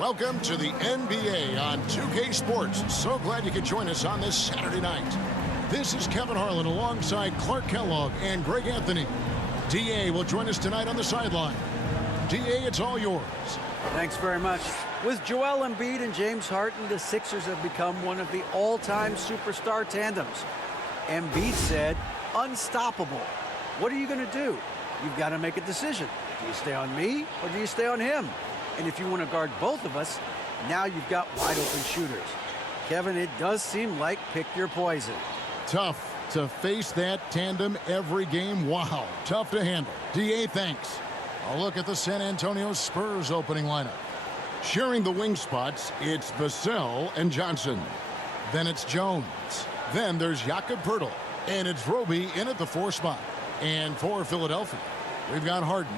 Welcome to the NBA on 2K Sports. So glad you could join us on this Saturday night. This is Kevin Harlan alongside Clark Kellogg and Greg Anthony. DA will join us tonight on the sideline. DA, it's all yours. Thanks very much. With Joel Embiid and James Harden, the Sixers have become one of the all-time superstar tandems. Embiid said, unstoppable. What are you going to do? You've got to make a decision. Do you stay on me or do you stay on him? And if you want to guard both of us, now you've got wide-open shooters. Kevin, it does seem like pick your poison. Tough to face that tandem every game. Wow, tough to handle. DA, thanks. A look at the San Antonio Spurs opening lineup. Sharing the wing spots, it's Vassell and Johnson. Then it's Jones. Then there's Jakob Poeltl. And it's Roby in at the 4 spot. And for Philadelphia, we've got Harden.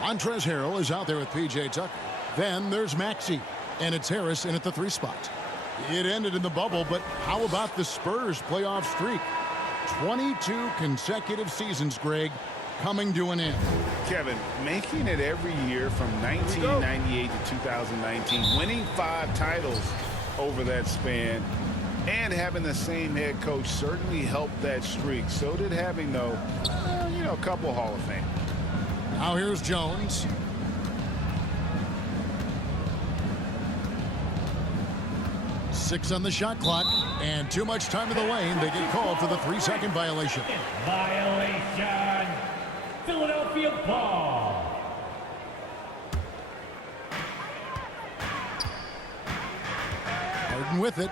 Montrezl Harrell is out there with P.J. Tucker. Then there's Maxey, and it's Harris in at the 3 spot. It ended in the bubble, but how about the Spurs playoff streak? 22 consecutive seasons, Greg, coming to an end. Kevin, making it every year from 1998 to 2019, winning 5 titles over that span, and having the same head coach certainly helped that streak. So did having, though, a couple Hall of Fame. Now here's Jones. Six on the shot clock, and too much time in the lane. They get called for the 3-second violation. Violation. Philadelphia ball. Harden with it.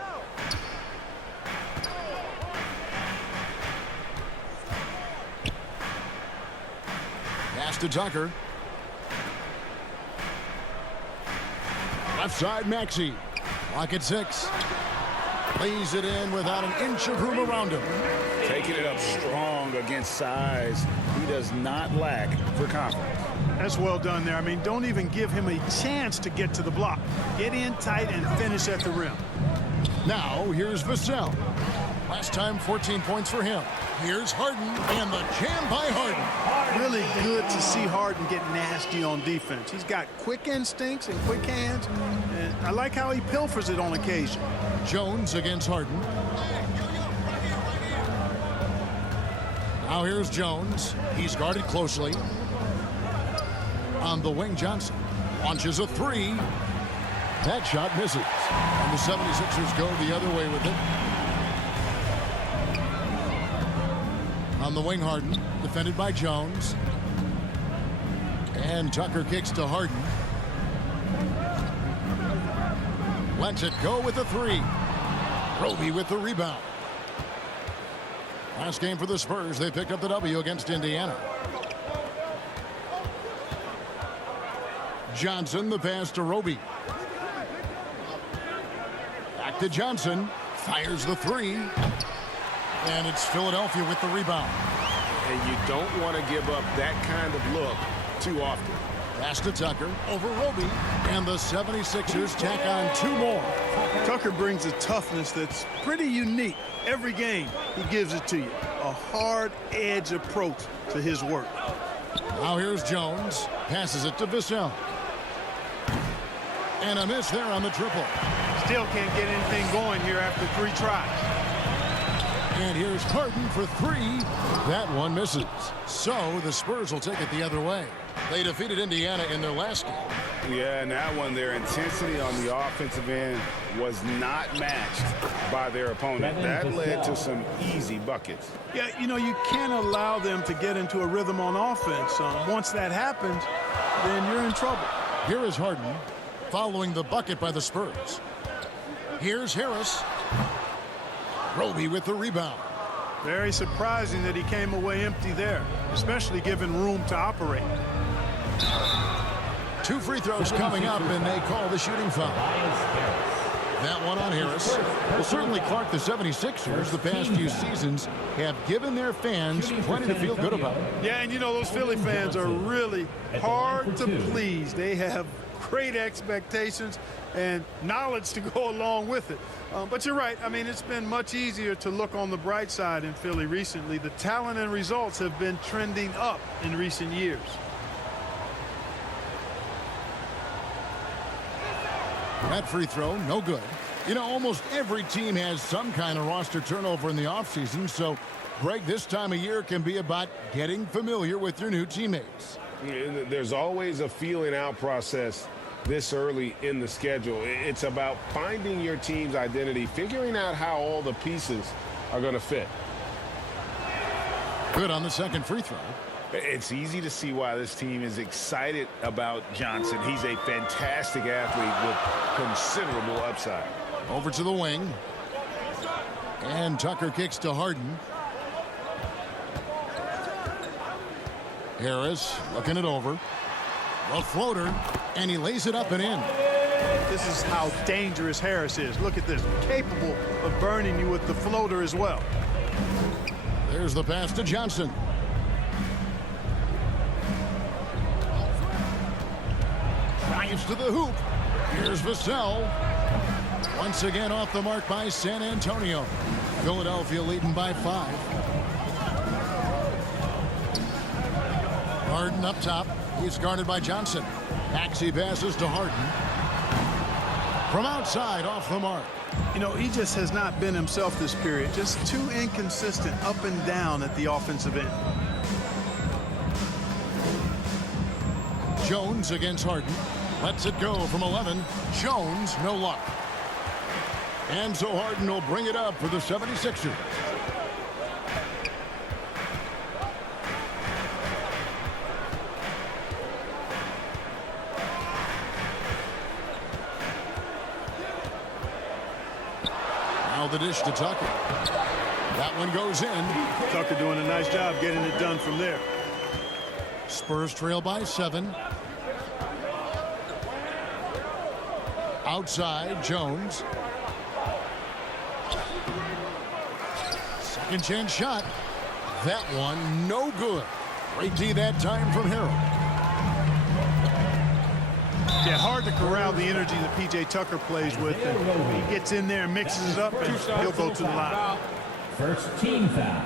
Pass to Tucker. Left side, Maxey. Clock at 6. Lays it in without an inch of room around him. Taking it up strong against size. He does not lack for confidence. That's well done there. I mean, don't even give him a chance to get to the block. Get in tight and finish at the rim. Now, here's Vassell. Last time, 14 points for him. Here's Harden, and the jam by Harden. Really good to see Harden get nasty on defense. He's got quick instincts and quick hands, and I like how he pilfers it on occasion. Jones against Harden. Now here's Jones. He's guarded closely. On the wing, Johnson launches a 3. That shot misses. And the 76ers go the other way with it. On the wing, Harden, defended by Jones. And Tucker kicks to Harden. Lets it go with a 3. Roby with the rebound. Last game for the Spurs, they picked up the W against Indiana. Johnson, the pass to Roby. Back to Johnson. Fires the 3. And it's Philadelphia with the rebound. And you don't want to give up that kind of look too often. Pass to Tucker over Roby. And the 76ers tack on 2 more. Tucker brings a toughness that's pretty unique. Every game, he gives it to you. A hard-edge approach to his work. Now here's Jones. Passes it to Vassell. And a miss there on the triple. Still can't get anything going here after 3 tries. And here's Harden for 3. That one misses. So the Spurs will take it the other way. They defeated Indiana in their last game. Yeah, and that one, their intensity on the offensive end was not matched by their opponent. That led to some easy buckets. Yeah, you can't allow them to get into a rhythm on offense. Once that happens, then you're in trouble. Here is Harden following the bucket by the Spurs. Here's Harris. Roby with the rebound. Very surprising that he came away empty there, especially given room to operate. 2 free throws coming up, and they call the shooting foul. That one on Harris. Well, certainly, Clark, the 76ers the past few seasons have given their fans plenty to feel good about. Yeah, and those Philly fans are really hard to please. They have great expectations and knowledge to go along with it. But you're right. I mean, it's been much easier to look on the bright side in Philly recently. The talent and results have been trending up in recent years. That free throw, no good. You know, almost every team has some kind of roster turnover in the offseason, so Greg, this time of year can be about getting familiar with your new teammates. There's always a feeling out process this early in the schedule. It's about finding your team's identity, figuring out how all the pieces are going to fit. Good on the second free throw. It's easy to see why this team is excited about Johnson. He's a fantastic athlete with considerable upside. Over to the wing. And Tucker kicks to Harden. Harris looking it over. The floater, and he lays it up and in. This is how dangerous Harris is. Look at this. Capable of burning you with the floater as well. There's the pass to Johnson. Drives to the hoop. Here's Vassell. Once again off the mark by San Antonio. Philadelphia leading by 5. Harden up top. He's guarded by Johnson. Maxey passes to Harden. From outside, off the mark. You know, he just has not been himself this period. Just too inconsistent up and down at the offensive end. Jones against Harden. Lets it go from 11. Jones, no luck. And so Harden will bring it up for the 76ers. Now the dish to Tucker. That one goes in. Tucker doing a nice job getting it done from there. Spurs trail by 7. Outside, Jones. Second chance shot. That one, no good. Great D that time from Harold. Yeah, hard to corral the energy that P.J. Tucker plays with. And he gets in there and mixes it up, and he'll go to the line. First team foul.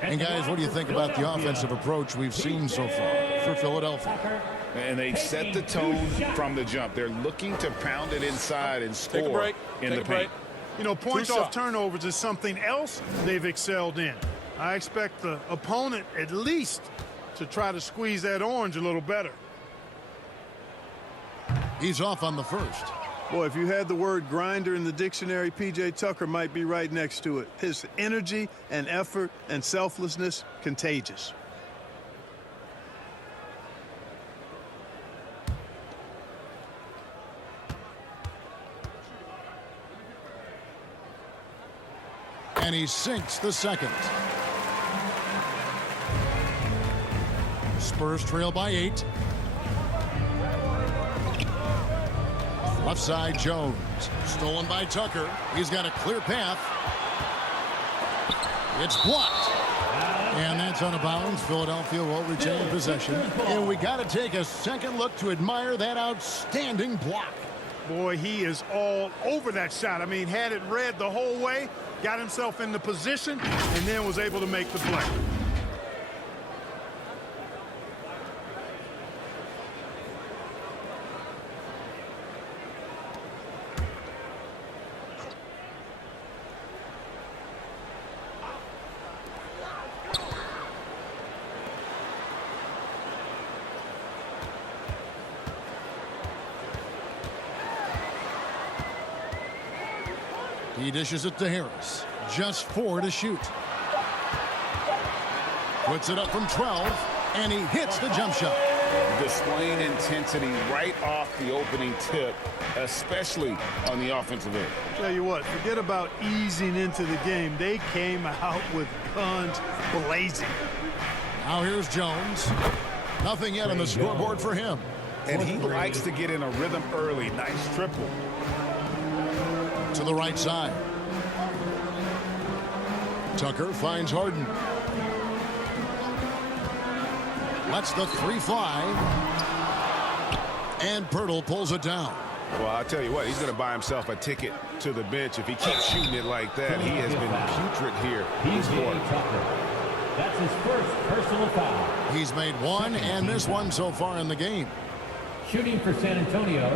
And guys, what do you think about the offensive approach we've seen so far for Philadelphia? And they set the tone from the jump. They're looking to pound it inside and score in the paint. You know, points off turnovers is something else they've excelled in. I expect the opponent at least to try to squeeze that orange a little better. He's off on the first. Boy, if you had the word grinder in the dictionary, P.J. Tucker might be right next to it. His energy and effort and selflessness, contagious. And he sinks the second. Spurs trail by 8. Left side, Jones. Stolen by Tucker. He's got a clear path. It's blocked. And that's out of bounds. Philadelphia will retain possession. And we got to take a second look to admire that outstanding block. Boy, he is all over that shot. I mean, had it read the whole way, got himself in the position, and then was able to make the play. He dishes it to Harris. Just 4 to shoot. Puts it up from 12, and he hits the jump shot. Displaying intensity right off the opening tip, especially on the offensive end. Tell you what, forget about easing into the game. They came out with guns blazing. Now here's Jones. Nothing yet on the scoreboard for him. And he likes to get in a rhythm early. Nice triple. To the right side. Tucker finds Harden. Lets the 3 fly. And Pirtle pulls it down. Well, I'll tell you what, he's going to buy himself a ticket to the bench. If he keeps shooting it like that, he has been putrid here. That's his first personal foul. He's made 1 and missed 1 so far in the game. Shooting for San Antonio,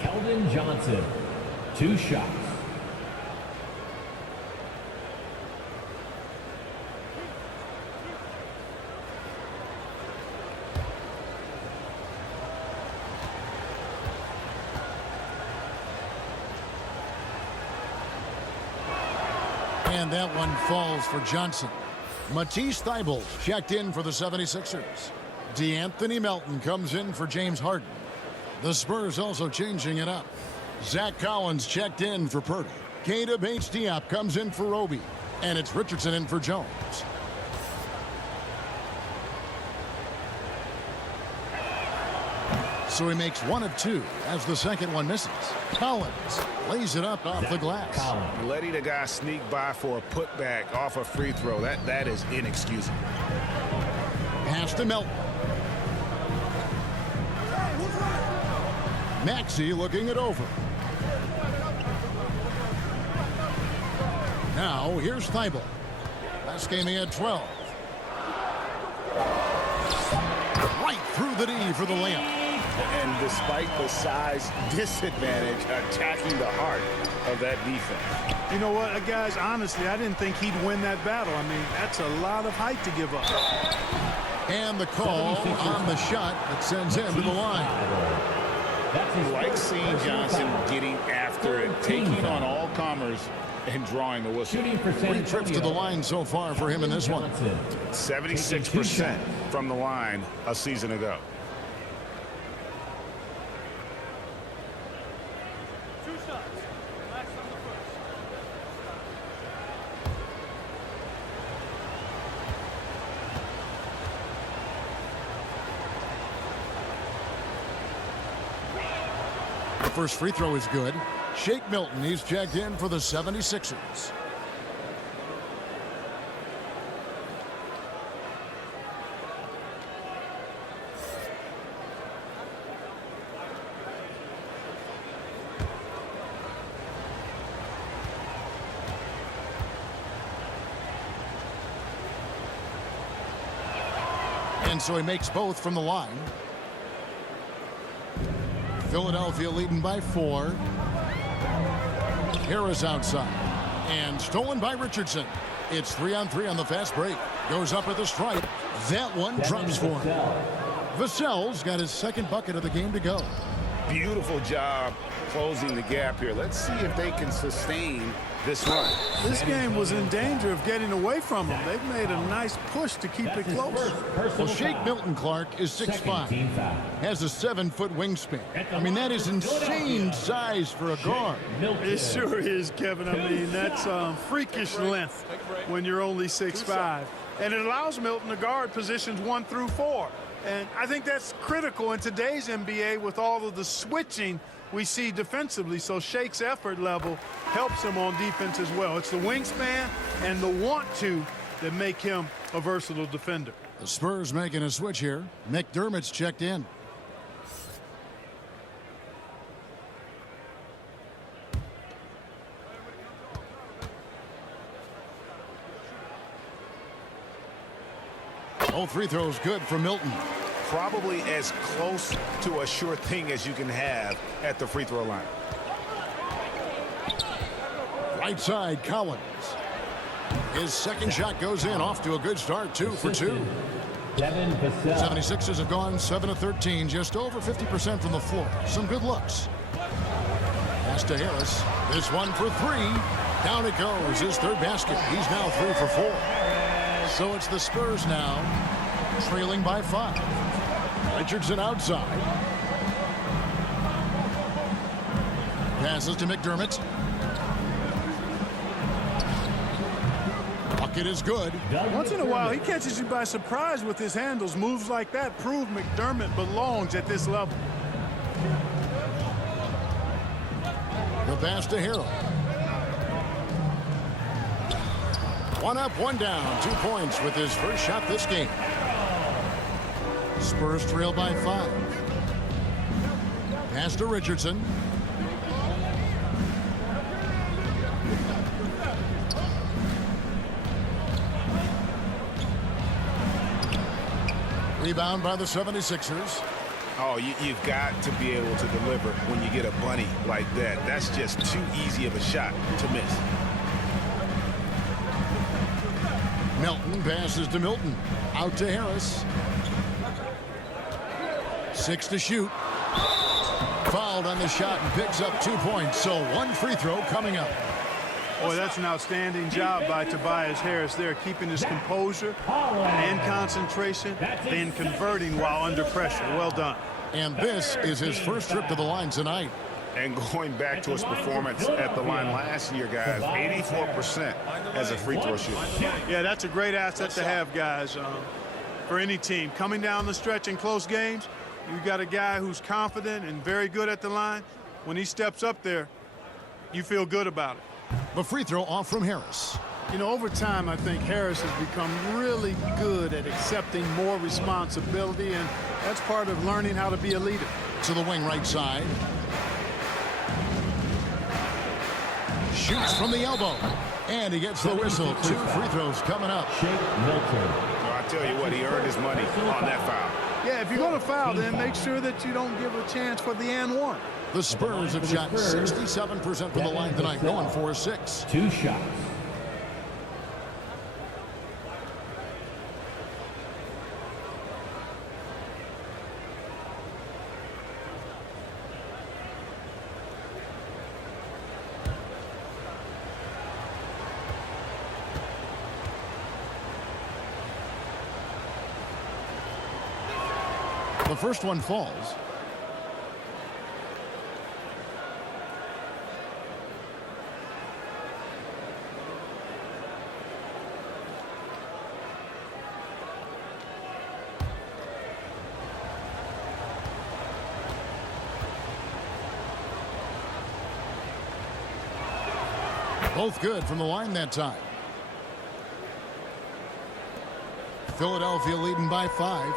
Keldon Johnson. 2 shots. And that one falls for Johnson. Bates-Diop checked in for the 76ers. DeAnthony Melton comes in for James Harden. The Spurs also changing it up. Zach Collins checked in for Purdy. Bates-Diop comes in for Roby. And it's Richardson in for Jones. So he makes 1 of 2 as the second one misses. Collins lays it up off the glass. Letting a guy sneak by for a putback off a free throw, that is inexcusable. Pass to Melton. Maxey looking it over. Now here's Thibault. Last game he had 12. Right through the D for the layup. And despite the size disadvantage, attacking the heart of that defense. You know what, guys, honestly, I didn't think he'd win that battle. I mean, that's a lot of height to give up. And the call on the shot that sends him to the line. I like seeing Johnson getting after it, taking on all comers and drawing the whistle. 3 trips to the line so far for him in this one. 76% from the line a season ago. First free throw is good. Shake Milton, he's checked in for the 76ers. And so he makes both from the line. Philadelphia leading by 4. Harris outside. And stolen by Richardson. It's 3-on-3 on the fast break. Goes up at the stripe. That one drops for him. Vassell's got his second bucket of the game to go. Beautiful job closing the gap here. Let's see if they can sustain this run. This game was in danger of getting away from them. They've made a nice push to keep it close. Well, Shake Milton Clark is 6'5", has a 7-foot wingspan. I mean, that is insane size for a guard. It sure is, Kevin. I mean, that's freakish length when you're only 6'5". And it allows Milton to guard positions 1 through 4. And I think that's critical in today's NBA with all of the switching we see defensively. So Shake's effort level helps him on defense as well. It's the wingspan and the want-to that make him a versatile defender. The Spurs making a switch here. McDermott's checked in. All free throws good for Milton. Probably as close to a sure thing as you can have at the free throw line. Right side, Collins. His second shot goes in, off to a good start, 2 for 2. 76ers have gone 7 of 13, just over 50% from the floor. Some good looks. Pass to Harris. This one for 3. Down it goes, his third basket. He's now 3 for 4. So it's the Spurs now, trailing by 5. Richardson outside. Passes to McDermott. Bucket is good. Once in a while, he catches you by surprise with his handles. Moves like that prove McDermott belongs at this level. The pass to Harrell. 1 up, 1 down. 2 points with his first shot this game. Spurs trail by 5. Pass to Richardson. Rebound by the 76ers. Oh, you've got to be able to deliver when you get a bunny like that. That's just too easy of a shot to miss. Melton passes to Milton. Out to Harris. 6 to shoot. Fouled on the shot and picks up 2 points. So 1 free throw coming up. Boy, that's an outstanding job by Tobias Harris there, keeping his composure and concentration, then converting while under pressure. Well done. And this is his first trip to the line tonight. And going back to his performance at the line last year, guys, 84% as a free throw shooter. Yeah, that's a great asset to have, guys, for any team. Coming down the stretch in close games, you got a guy who's confident and very good at the line. When he steps up there, you feel good about it. The free throw off from Harris. You know, over time, I think Harris has become really good at accepting more responsibility, and that's part of learning how to be a leader. To the wing right side. Shoots from the elbow. And he gets the whistle. 2 free throws coming up. I tell you what, he earned his money on that foul. Yeah, if you're going to foul, then make sure that you don't give a chance for the and one. The Spurs have shot 67% from the line tonight, going for 6. 2 shots. The first one falls. Both good from the line that time. Philadelphia leading by 5.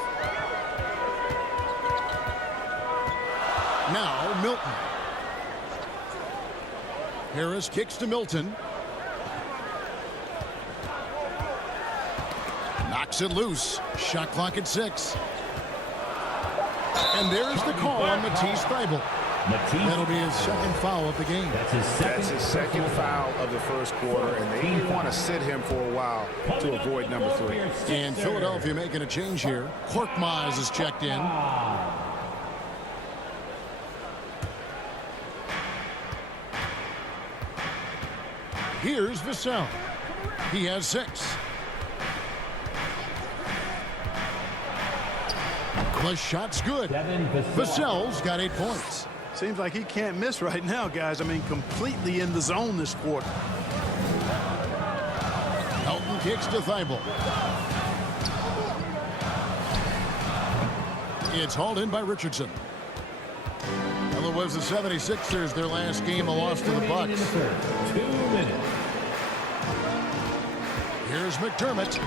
Now Milton. Harris kicks to Milton. Knocks it loose. Shot clock at 6. And there's the call on Bates-Diop. That'll be his second foul of the game. That's his second foul of the first quarter, and they didn't want to sit him for a while to avoid number 3. And Philadelphia making a change here. Korkmaz is checked in. Here's Vassell. He has 6. The shot's good. Vassell's got 8 points. Seems like he can't miss right now, guys. I mean, completely in the zone this quarter. Elton kicks to Thibault. It's hauled in by Richardson. Well, it was the 76ers, their last game, a loss to the Bucks. 2 minutes. Here's McDermott.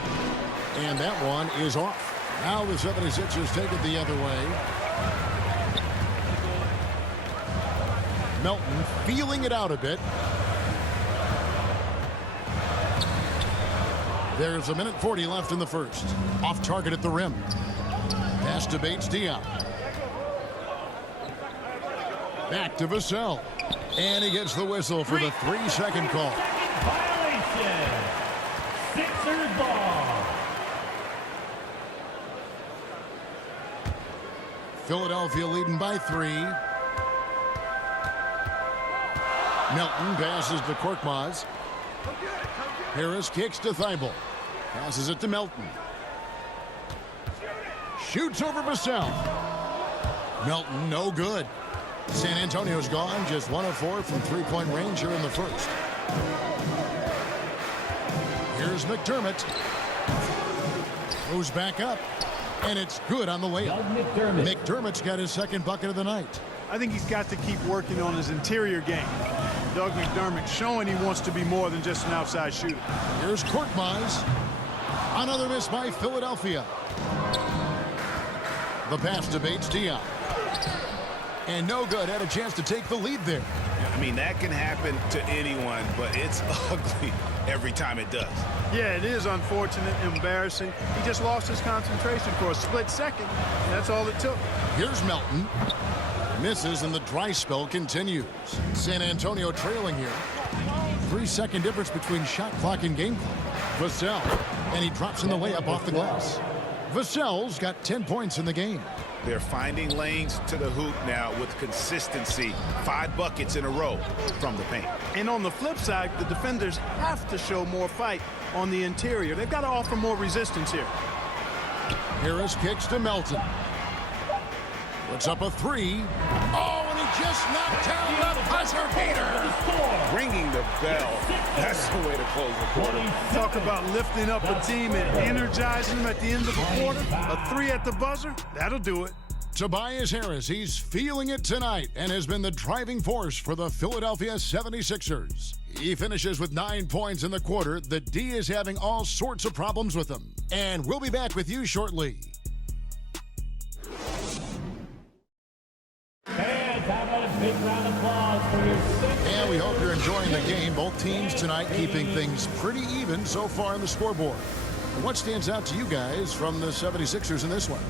And that one is off. Now the 76ers take it the other way. Melton feeling it out a bit. There's 1:40 left in the first. Off target at the rim. Pass to Bates-Diop. Back to Vassell. And he gets the whistle for the 3-second call. Violation. Sixers ball. Philadelphia leading by 3. Melton passes to Korkmaz. Harris kicks to Thibault. Passes it to Melton. Shoots over Vassell. Melton, no good. San Antonio's gone, just 1 of 4 from 3-point range here in the first. Here's McDermott. Goes back up. And it's good on the layup. McDermott's got his second bucket of the night. I think he's got to keep working on his interior game. Doug McDermott showing he wants to be more than just an outside shooter. Here's Korkmaz. Another miss by Philadelphia. The pass to Bates-Diop. And no good. Had a chance to take the lead there. mean, that can happen to anyone, but it's ugly every time it does. Yeah, it is unfortunate, embarrassing. He just lost his concentration for a split second. That's all it took. Here's Melton. Misses, and the dry spell continues. San Antonio trailing here. 3-second difference between shot clock and game clock. Vassell, and he drops in the layup off the glass. Vassell's got 10 points in the game. They're finding lanes to the hoop now with consistency. 5 buckets in a row from the paint. And on the flip side, the defenders have to show more fight on the interior. They've got to offer more resistance here. Harris kicks to Melton. Puts up a 3. Oh, and he just knocked down the buzzer beater. Ringing the bell. That's the way to close the quarter. Talk about lifting up a team and energizing them at the end of the quarter. A 3 at the buzzer, that'll do it. Tobias Harris, he's feeling it tonight and has been the driving force for the Philadelphia 76ers. He finishes with 9 points in the quarter. The D is having all sorts of problems with him. And we'll be back with you shortly. Fans, how about a big round of applause for your And we hope you're enjoying the game. Both teams tonight keeping things pretty even so far on the scoreboard. What stands out to you guys from the 76ers in this one?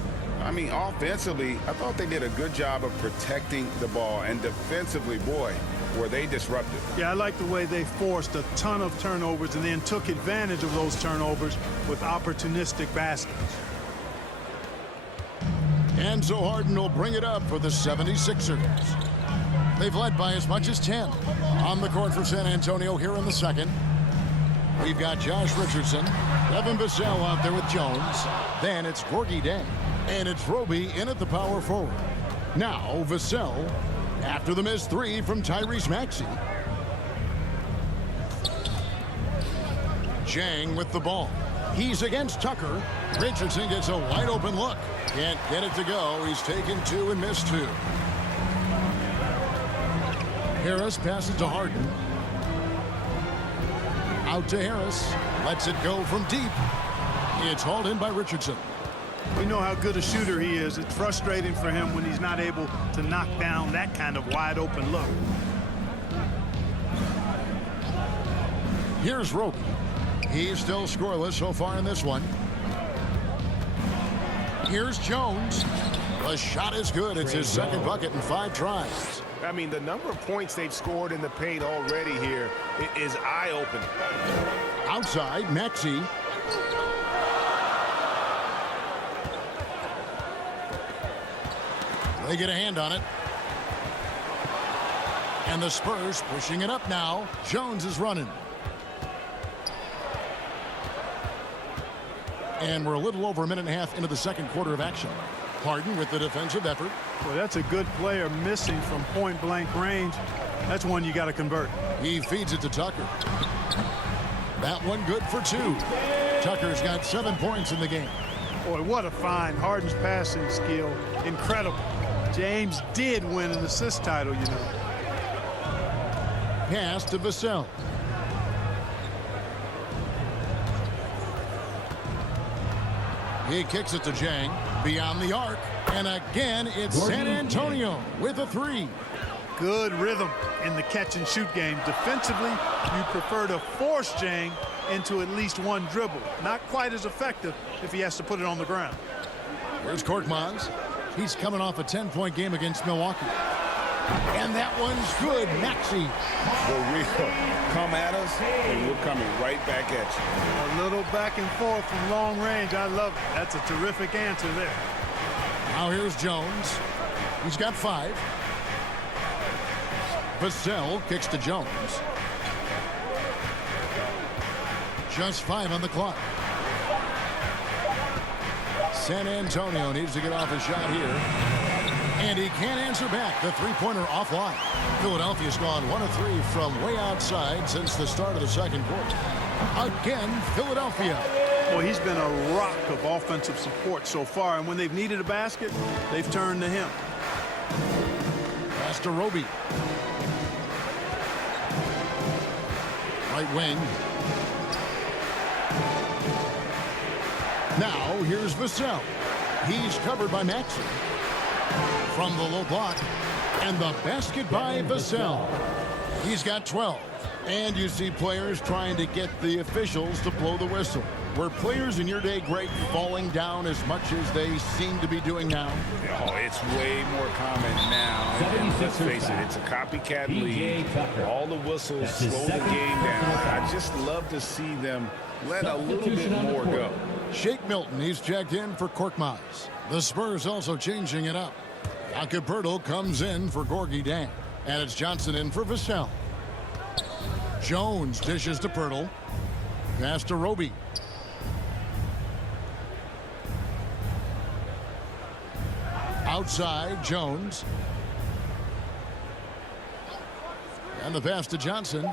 I mean, offensively, I thought they did a good job of protecting the ball. And defensively, boy, were they disruptive. Yeah, I like the way they forced a ton of turnovers and then took advantage of those turnovers with opportunistic baskets. Enzo Harden will bring it up for the 76ers. They've led by as much as 10. On the court for San Antonio here in the second. We've got Josh Richardson, Devin Vassell out there with Jones. Then it's Gorgie Day. And it's Roby in at the power forward. Now Vassell after the missed 3 from Tyrese Maxey. Jang with the ball. He's against Tucker. Richardson gets a wide open look. Can't get it to go. He's taken 2 and missed 2. Harris passes to Harden. Out to Harris. Lets it go from deep. It's hauled in by Richardson. We know how good a shooter he is. It's frustrating for him when he's not able to knock down that kind of wide open look. Here's Roby. He's still scoreless so far in this one. Here's Jones. The shot is good. It's his second bucket in 5 tries. I mean, the number of points they've scored in the paint already here is eye-opening. Outside, Maxey. They get a hand on it. And the Spurs pushing it up now. Jones is running. And we're a little over a minute and a half into the second quarter of action. Harden with the defensive effort. Well, that's a good player missing from point-blank range. That's one you got to convert. He feeds it to Tucker. That one good for 2. Tucker's got 7 points in the game. Boy, what a find. Harden's passing skill, incredible. James did win an assist title, you know. Pass to Vassell. He kicks it to Jang. Beyond the arc. And again, it's San Antonio with a 3. Good rhythm in the catch-and-shoot game. Defensively, you prefer to force Jang into at least one dribble. Not quite as effective if he has to put it on the ground. Here's Korkmaz. He's coming off a 10-point game against Milwaukee. And that one's good. Maxey. For real. Come at us, and we're coming right back at you. A little back and forth from long range. I love it. That's a terrific answer there. Now here's Jones. He's got 5. Vassell kicks to Jones. Just 5 on the clock. San Antonio needs to get off a shot here. And he can't answer back. The three-pointer offline. Philadelphia's gone 1 of 3 from way outside since the start of the second quarter. Again, Philadelphia. Well, he's been a rock of offensive support so far, and when they've needed a basket, they've turned to him. Pass to Roby. Right wing. Now, here's Vassell. He's covered by Maxey. From the low block. And the basket by Vassell. He's got 12. And you see players trying to get the officials to blow the whistle. Were players in your day, Greg, falling down as much as they seem to be doing now? Oh, it's way more common now. And let's face it, it's a copycat league. All the whistles slow the game down. I just love to see them let a little bit more go. Shake Milton, he's checked in for Korkmaz. The Spurs also changing it up. Akapertl comes in for Gorgie Dang. And it's Johnson in for Vassell. Jones dishes to Pirtle. Pass to Roby. Outside, Jones. And the pass to Johnson.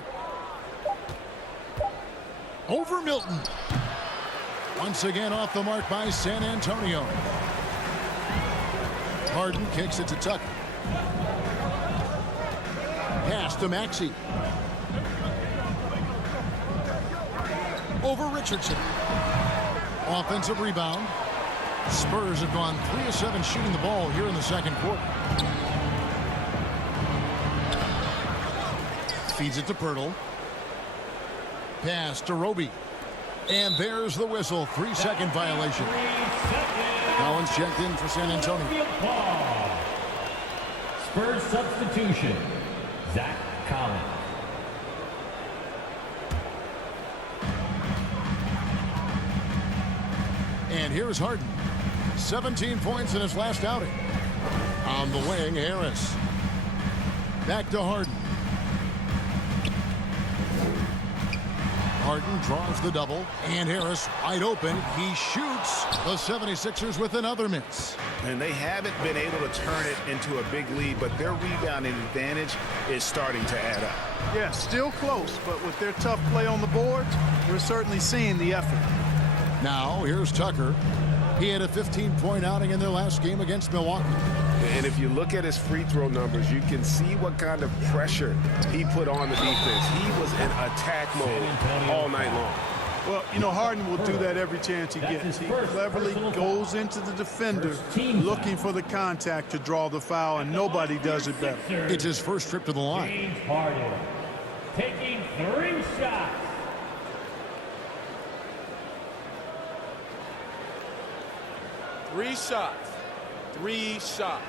Over Milton. Once again off the mark by San Antonio. Harden kicks it to Tucker. Pass to Maxey. Over Richardson. Offensive rebound. Spurs have gone 3 of 7 shooting the ball here in the second quarter. Feeds it to Pirtle. Pass to Roby. And there's the whistle. 3-second violation. Collins checked in for San Antonio. Spurs substitution. Zach Collins. And here's Harden. 17 points in his last outing. On the wing, Harris. Back to Harden. Harden draws the double, and Harris wide open. He shoots. The 76ers with another miss. And they haven't been able to turn it into a big lead, but their rebounding advantage is starting to add up. Yeah, still close, but with their tough play on the boards, we're certainly seeing the effort. Now, here's Tucker. He had a 15-point outing in their last game against Milwaukee. And if you look at his free throw numbers, you can see what kind of pressure he put on the defense. He was in attack mode all night long. Well, you know, Harden will do that every chance he gets. He cleverly goes into the defender looking for the contact to draw the foul, and nobody does it better. It's his first trip to the line. James Harden taking 3 shots. Three shots. 3 shots.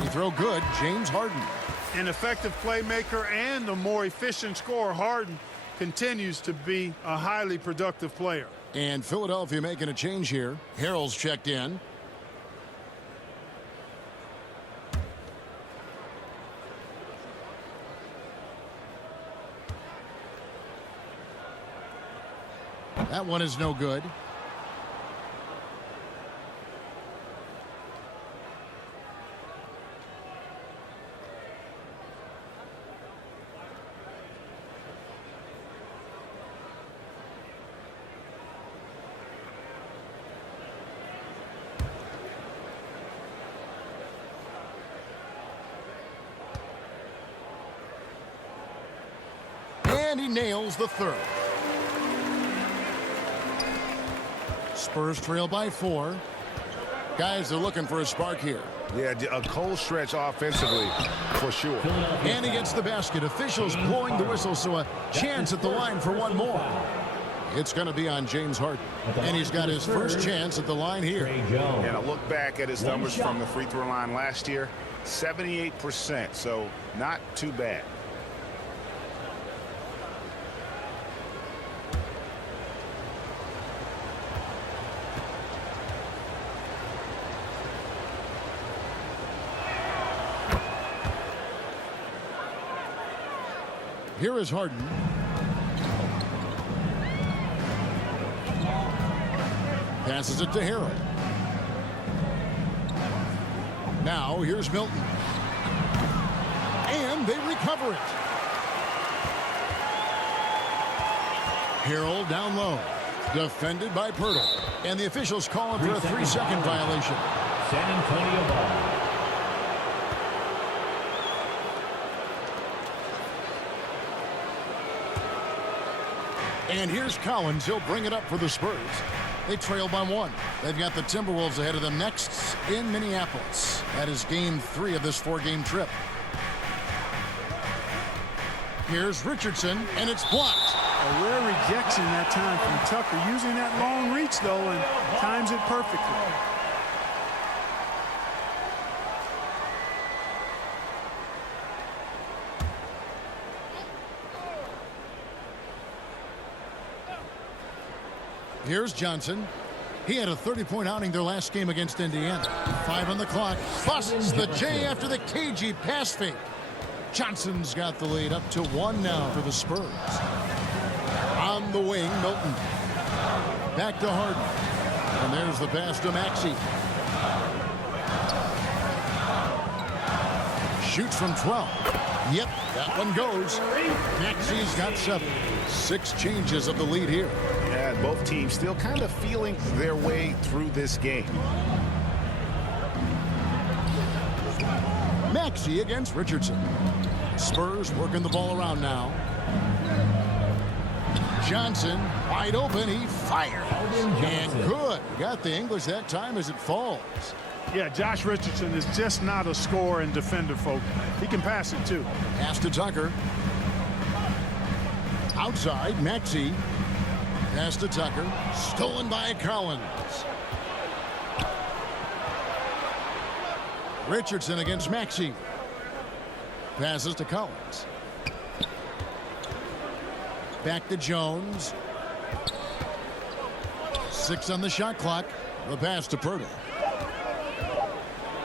He throw good, James Harden. An effective playmaker and a more efficient scorer, Harden continues to be a highly productive player. And Philadelphia making a change here. Harrell's checked in. That one is no good. And he nails the third. Spurs trail by 4. Guys are looking for a spark here. Yeah, a cold stretch offensively for sure. And he gets the basket. Officials blowing the whistle, so a chance at the line for one more. It's going to be on James Harden. And he's got his first chance at the line here. And a look back at his numbers from the free throw line last year, 78%, so not too bad. Here is Harden. Passes it to Harrell. Now here's Milton. And they recover it. Harrell down low. Defended by Pirtle. And the officials call him for a 3-second violation. San Antonio ball. And here's Collins. He'll bring it up for the Spurs. They trail by 1. They've got the Timberwolves ahead of them next in Minneapolis. That is game 3 of this 4-game trip. Here's Richardson, and it's blocked. A rare rejection that time from Tucker, using that long reach, though, and times it perfectly. Here's Johnson. He had a 30-point outing their last game against Indiana. 5 on the clock. Busts the J after the cagey pass fake. Johnson's got the lead up to 1 now for the Spurs. On the wing, Milton. Back to Harden. And there's the pass to Maxey. Shoots from 12. Yep, that one goes. Maxey's got 7. 6 changes of the lead here. Yeah, both teams still kind of feeling their way through this game. Maxey against Richardson. Spurs working the ball around now. Johnson wide open. He fires. And good. Got the English that time as it falls. Yeah, Josh Richardson is just not a scorer and defender, folks. He can pass it, too. Pass to Tucker. Outside, Maxey. Pass to Tucker. Stolen by Collins. Richardson against Maxey. Passes to Collins. Back to Jones. 6 on the shot clock. The pass to Pirtle.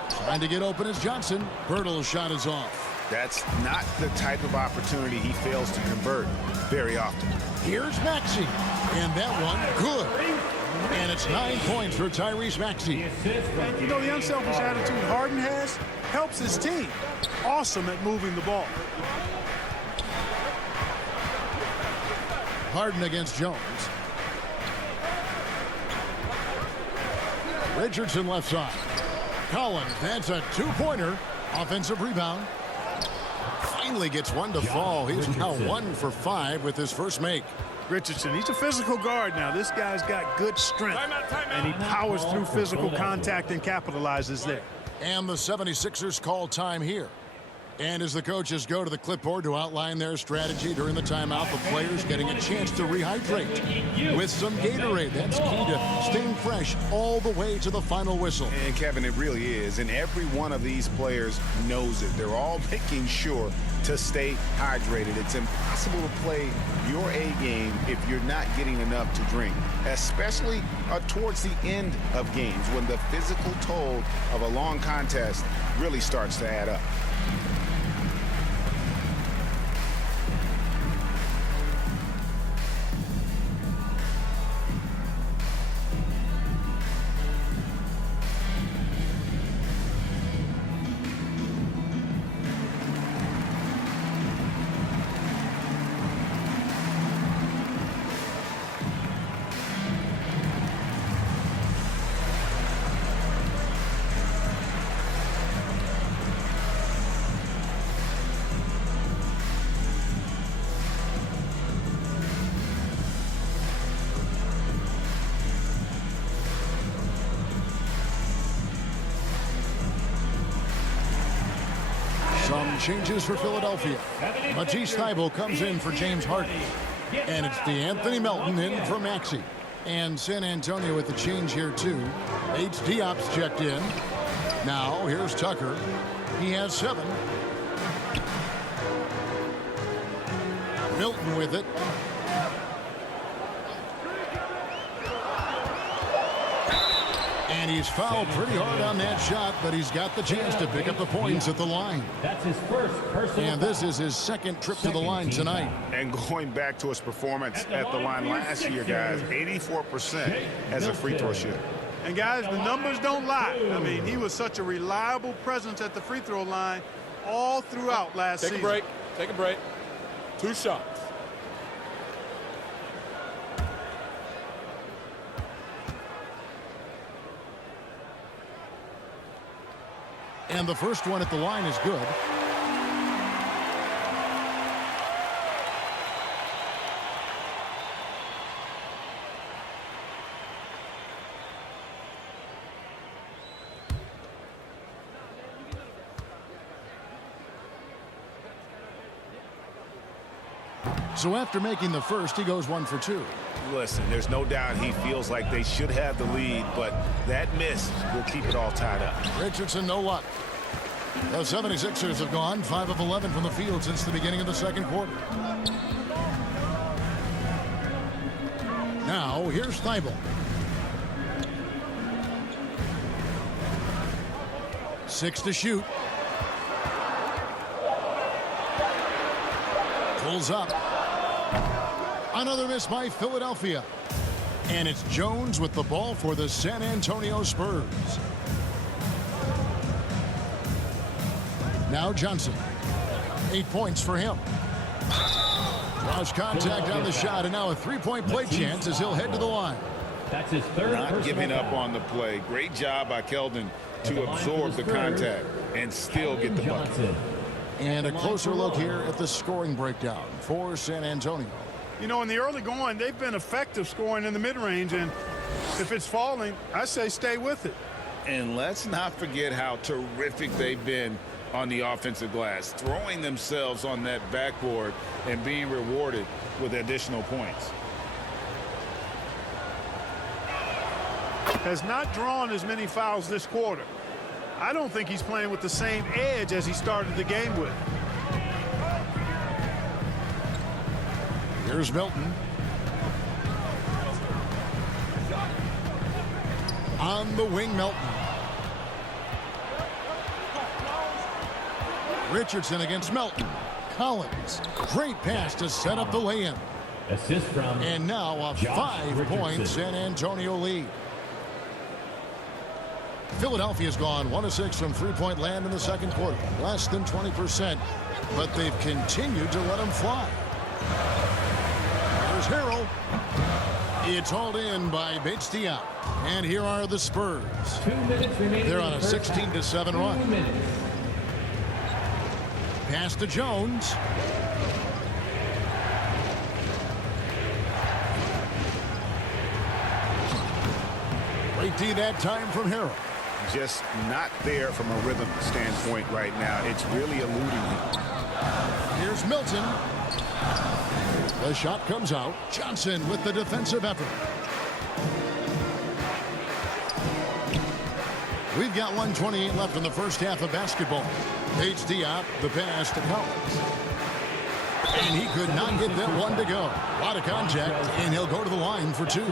Trying to get open is Johnson. Pirtle's shot is off. That's not the type of opportunity he fails to convert very often. Here's Maxey. And that one, good. And it's 9 points for Tyrese Maxey. And, you know, the unselfish attitude Harden has helps his team. Awesome at moving the ball. Harden against Jones. Richardson left side. Collins, that's a 2-pointer. Offensive rebound. Finally gets one to fall. He's now 1 for 5 with his first make. Richardson, he's a physical guard now. This guy's got good strength. And he powers through physical contact and capitalizes there. And the 76ers call time here. And as the coaches go to the clipboard to outline their strategy during the timeout, the players getting a chance to rehydrate with some Gatorade. That's key to staying fresh all the way to the final whistle. And Kevin, it really is. And every one of these players knows it. They're all making sure to stay hydrated. It's impossible to play your A game if you're not getting enough to drink, especially towards the end of games when the physical toll of a long contest really starts to add up. Some changes for Philadelphia. Matisse Thybulle comes in for James Harden. And it's DeAnthony Melton in for Maxey. And San Antonio with the change here, too. Bates-Diop's checked in. Now, here's Tucker. He has 7. Milton with it. And he's fouled pretty hard on that shot, but he's got the chance to pick up the points at the line. That's his first personal And this is his second trip to the line tonight. And going back to his performance at the line last year, guys, 84% as a free throw shooter. And, guys, the numbers don't lie. I mean, he was such a reliable presence at the free throw line all throughout last season. Take a break. Take a break. 2 shots. And the first one at the line is good. So after making the first, he goes 1 for 2. Listen, there's no doubt he feels like they should have the lead, but that miss will keep it all tied up. Richardson, no luck. The 76ers have gone 5 of 11 from the field since the beginning of the second quarter. Now, here's Thibault. 6 to shoot. Pulls up. Another miss by Philadelphia. And it's Jones with the ball for the San Antonio Spurs. Now Johnson. 8 points for him. Draws contact on the shot, and now a three-point play chance as he'll head to the line. That's his third. Not giving up on the play. Great job by Keldon to absorb the contact and still get the bucket. And a closer look here at the scoring breakdown for San Antonio. You know, in the early going, they've been effective scoring in the mid-range, and if it's falling, I say stay with it. And let's not forget how terrific they've been on the offensive glass, throwing themselves on that backboard and being rewarded with additional points. Has not drawn as many fouls this quarter. I don't think he's playing with the same edge as he started the game with. Here's Milton. On the wing, Milton. Richardson against Melton. Collins. Great pass to set up the lay-in. Assist from. And now a 5-point San Antonio lead. Philadelphia's gone 1 of 6 from three-point land in the second quarter. Less than 20%. But they've continued to let them fly. Here's Harrell. It's hauled in by Bates-Diop. And here are the Spurs. 2 minutes remaining. They're on a 16-7 run. 2 minutes. Pass to Jones. Great D that time from Harrell. Just not there from a rhythm standpoint right now. It's really eluding him. Here's Milton. The shot comes out. Johnson with the defensive effort. We've got 1:28 left in the first half of basketball. Bates-Diop, the pass to Collins. And he could not get that one to go. A lot of contact, and he'll go to the line for 2.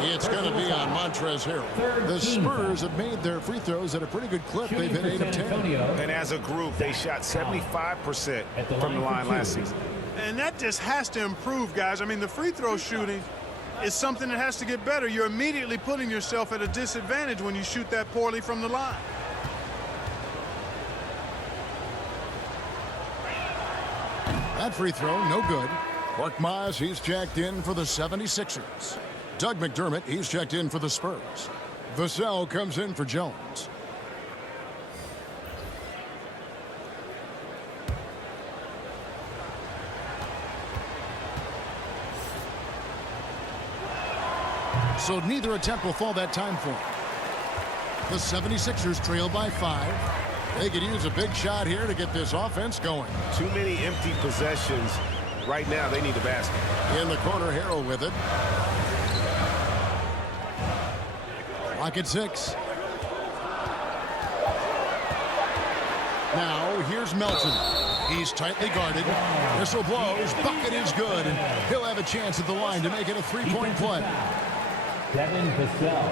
It's going to be on Montrezl Harrell. The Spurs have made their free throws at a pretty good clip. They've hit 8 of 10. And as a group, they shot 75% from the line last season. And that just has to improve, guys. I mean, the free throw shooting is something that has to get better. You're immediately putting yourself at a disadvantage when you shoot that poorly from the line. That free throw, no good. Korkmaz, he's checked in for the 76ers. Doug McDermott, he's checked in for the Spurs. Vassell comes in for Jones. So neither attempt will fall that time for him. The 76ers trail by 5. They could use a big shot here to get this offense going. Too many empty possessions. Right now, they need a basket. In the corner, Harrell with it. Clock at 6. Now, here's Melton. He's tightly guarded. Whistle blows. Bucket is good. And he'll have a chance at the line to make it a three-point play. Devin Vassell.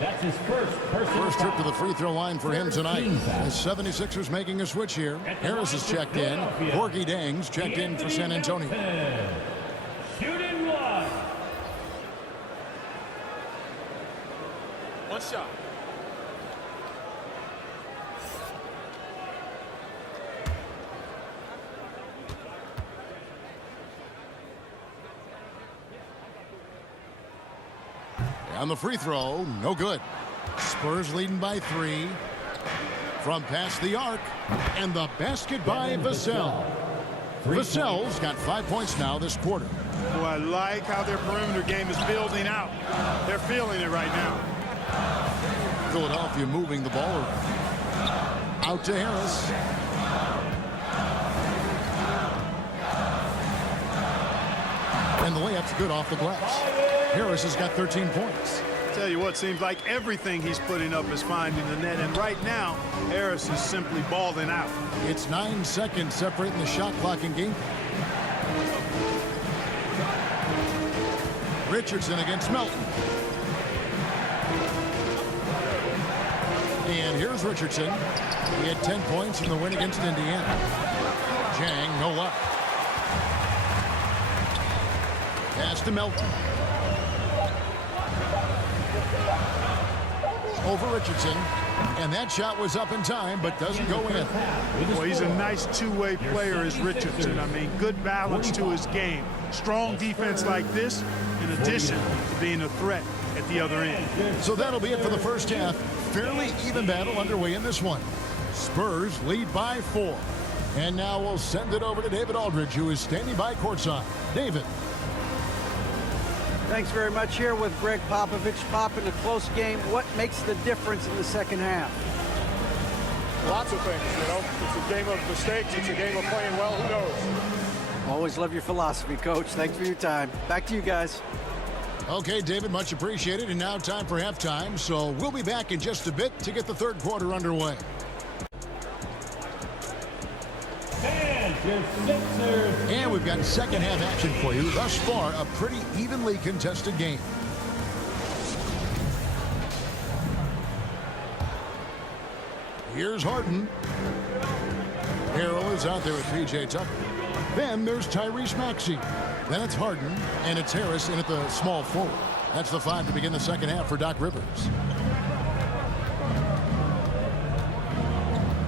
That's his first trip to the free throw line for him tonight. The 76ers making a switch here. Harris is checked in. Gorgie Dang's checked in for San Antonio. Shooting one. One shot. On the free throw, no good. Spurs leading by 3. From past the arc, and the basket by Vassell. Vassell's got 5 points now this quarter. Oh, I like how their perimeter game is building out. They're feeling it right now. Philadelphia moving the ball around. Out to Harris. And the layup's good off the glass. Harris has got 13 points. Tell you what, seems like everything he's putting up is finding the net. And right now, Harris is simply balling out. It's 9 seconds separating the shot clock and game. Richardson against Melton. And here's Richardson. He had 10 points in the win against Indiana. Jang, no luck. Pass to Melton. Over Richardson. And that shot was up in time, but doesn't go in. Well, he's a nice two-way player as Richardson. I mean, good balance to his game. Strong defense like this, in addition to being a threat at the other end. So that'll be it for the first half. Fairly even battle underway in this one. Spurs lead by 4. And now we'll send it over to David Aldridge, who is standing by courtside. David. Thanks very much. Here with Greg Popovich. Pop, in a close game, what makes the difference in the second half? Lots of things, you know. It's a game of mistakes. It's a game of playing well. Who knows? Always love your philosophy, Coach. Thanks for your time. Back to you guys. Okay, David, much appreciated. And now time for halftime. So we'll be back in just a bit to get the third quarter underway. And we've got second half action for you. Thus far, a pretty evenly contested game. Here's Harden. Harrell is out there with P.J. Tucker. Then there's Tyrese Maxey. Then it's Harden, and it's Harris in at the small forward. That's the 5 to begin the second half for Doc Rivers.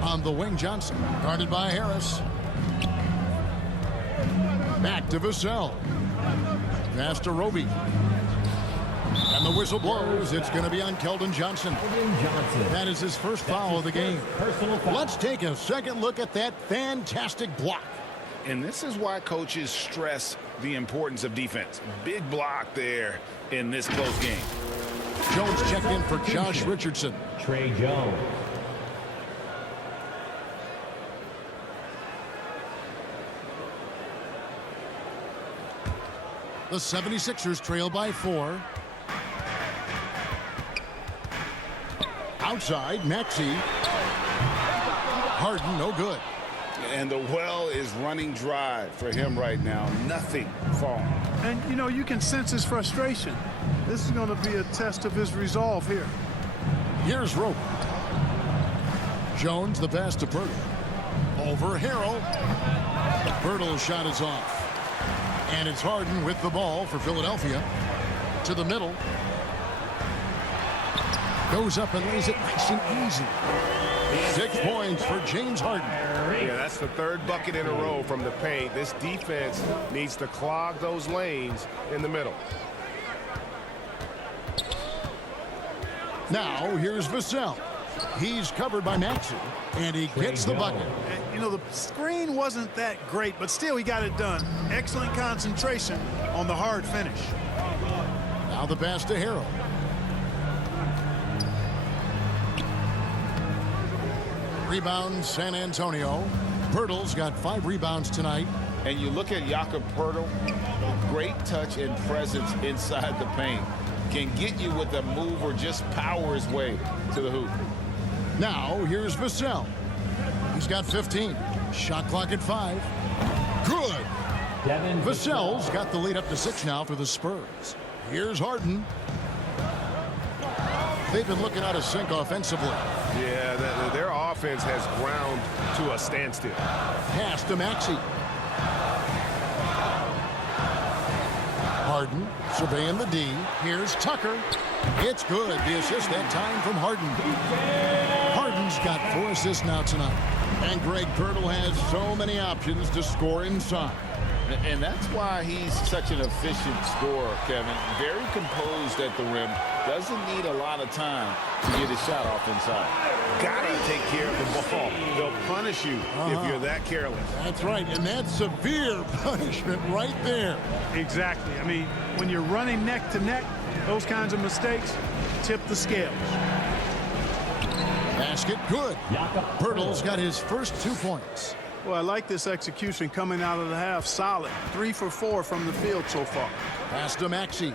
On the wing, Johnson, guarded by Harris. Back to Vassell. Pass to Roby. And the whistle blows. It's going to be on Keldon Johnson. That is his first foul of the game. Let's take a second look at that fantastic block. And this is why coaches stress the importance of defense. Big block there in this close game. Jones checked in for Josh Richardson. Trey Jones. The 76ers trail by 4. Outside, Maxey. Harden, no good. And the well is running dry for him right now. Nothing falling. And, you know, you can sense his frustration. This is going to be a test of his resolve here. Here's Rope. Jones, the pass to Pirtle. Over Harrell. Pirtle's shot is off. And it's Harden with the ball for Philadelphia. To the middle. Goes up and lays it nice and easy. 6 points for James Harden. Yeah, that's the third bucket in a row from the paint. This defense needs to clog those lanes in the middle. Now here's Vassell. He's covered by Maxey, and he gets the bucket. And, you know, the screen wasn't that great, but still he got it done. Excellent concentration on the hard finish. Now the pass to Harrell. Rebound, San Antonio. Pirtle's got 5 rebounds tonight. And you look at Jakob Pirtle, great touch and presence inside the paint. Can get you with a move or just power his way to the hoop. Now here's Vassell. He's got 15. Shot clock at 5. Good. Vassell's got the lead up to 6 now for the Spurs. Here's Harden. They've been looking out of sync offensively. Yeah, their offense has ground to a standstill. Pass to Maxey. Harden surveying the D. Here's Tucker. It's good. The assist that time from Harden. Harden's got 4 assists now tonight. And Greg Pirtle has so many options to score inside. And that's why he's such an efficient scorer, Kevin. Very composed at the rim. Doesn't need a lot of time to get his shot off inside. Gotta take care of the ball. They'll punish you if you're that careless. That's right, and that's severe punishment right there. Exactly. I mean, when you're running neck to neck, those kinds of mistakes tip the scales. Basket good. Pirtle's got his first 2 points. Well, I like this execution coming out of the half. Solid. 3 for 4 from the field so far. Pass to Maxey.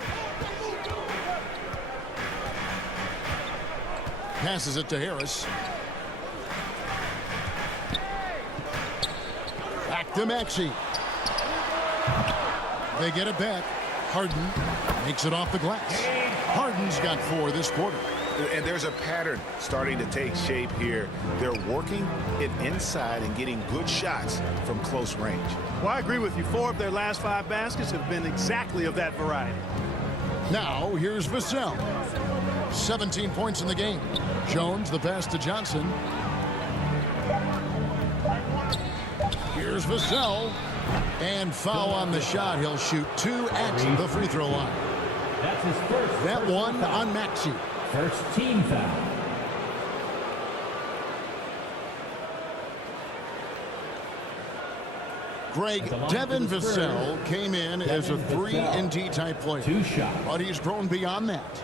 Passes it to Harris. Back to Maxey. They get it back. Harden makes it off the glass. Harden's got 4 this quarter. And there's a pattern starting to take shape here. They're working it inside and getting good shots from close range. Well, I agree with you. 4 of their last 5 baskets have been exactly of that variety. Now, here's Vassell. 17 points in the game. Jones, the pass to Johnson. Here's Vassell. And foul on the shot. He'll shoot 2 at the free throw line. That's his first. That one on Maxey. First team foul. Greg, Devin Vassell came in as a 3-and-D type player. 2 shots. But he's grown beyond that.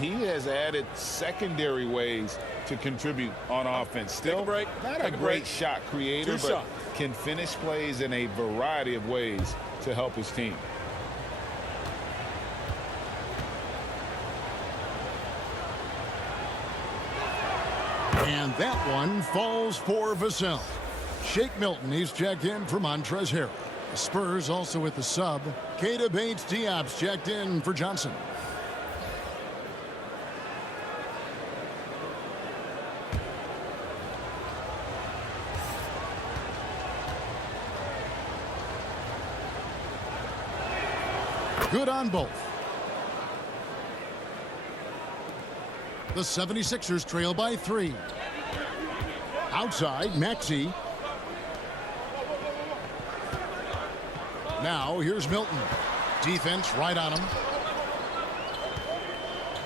He has added secondary ways to contribute on offense. Still, not a great shot creator, but can finish plays in a variety of ways to help his team. And that one falls for Vassell. Shake Milton, he's checked in for Montrezl Harrell. The Spurs also with the sub. Bates-Diop's checked in for Johnson. Good on both. The 76ers trail by 3. Outside, Maxey. Now, here's Milton. Defense right on him.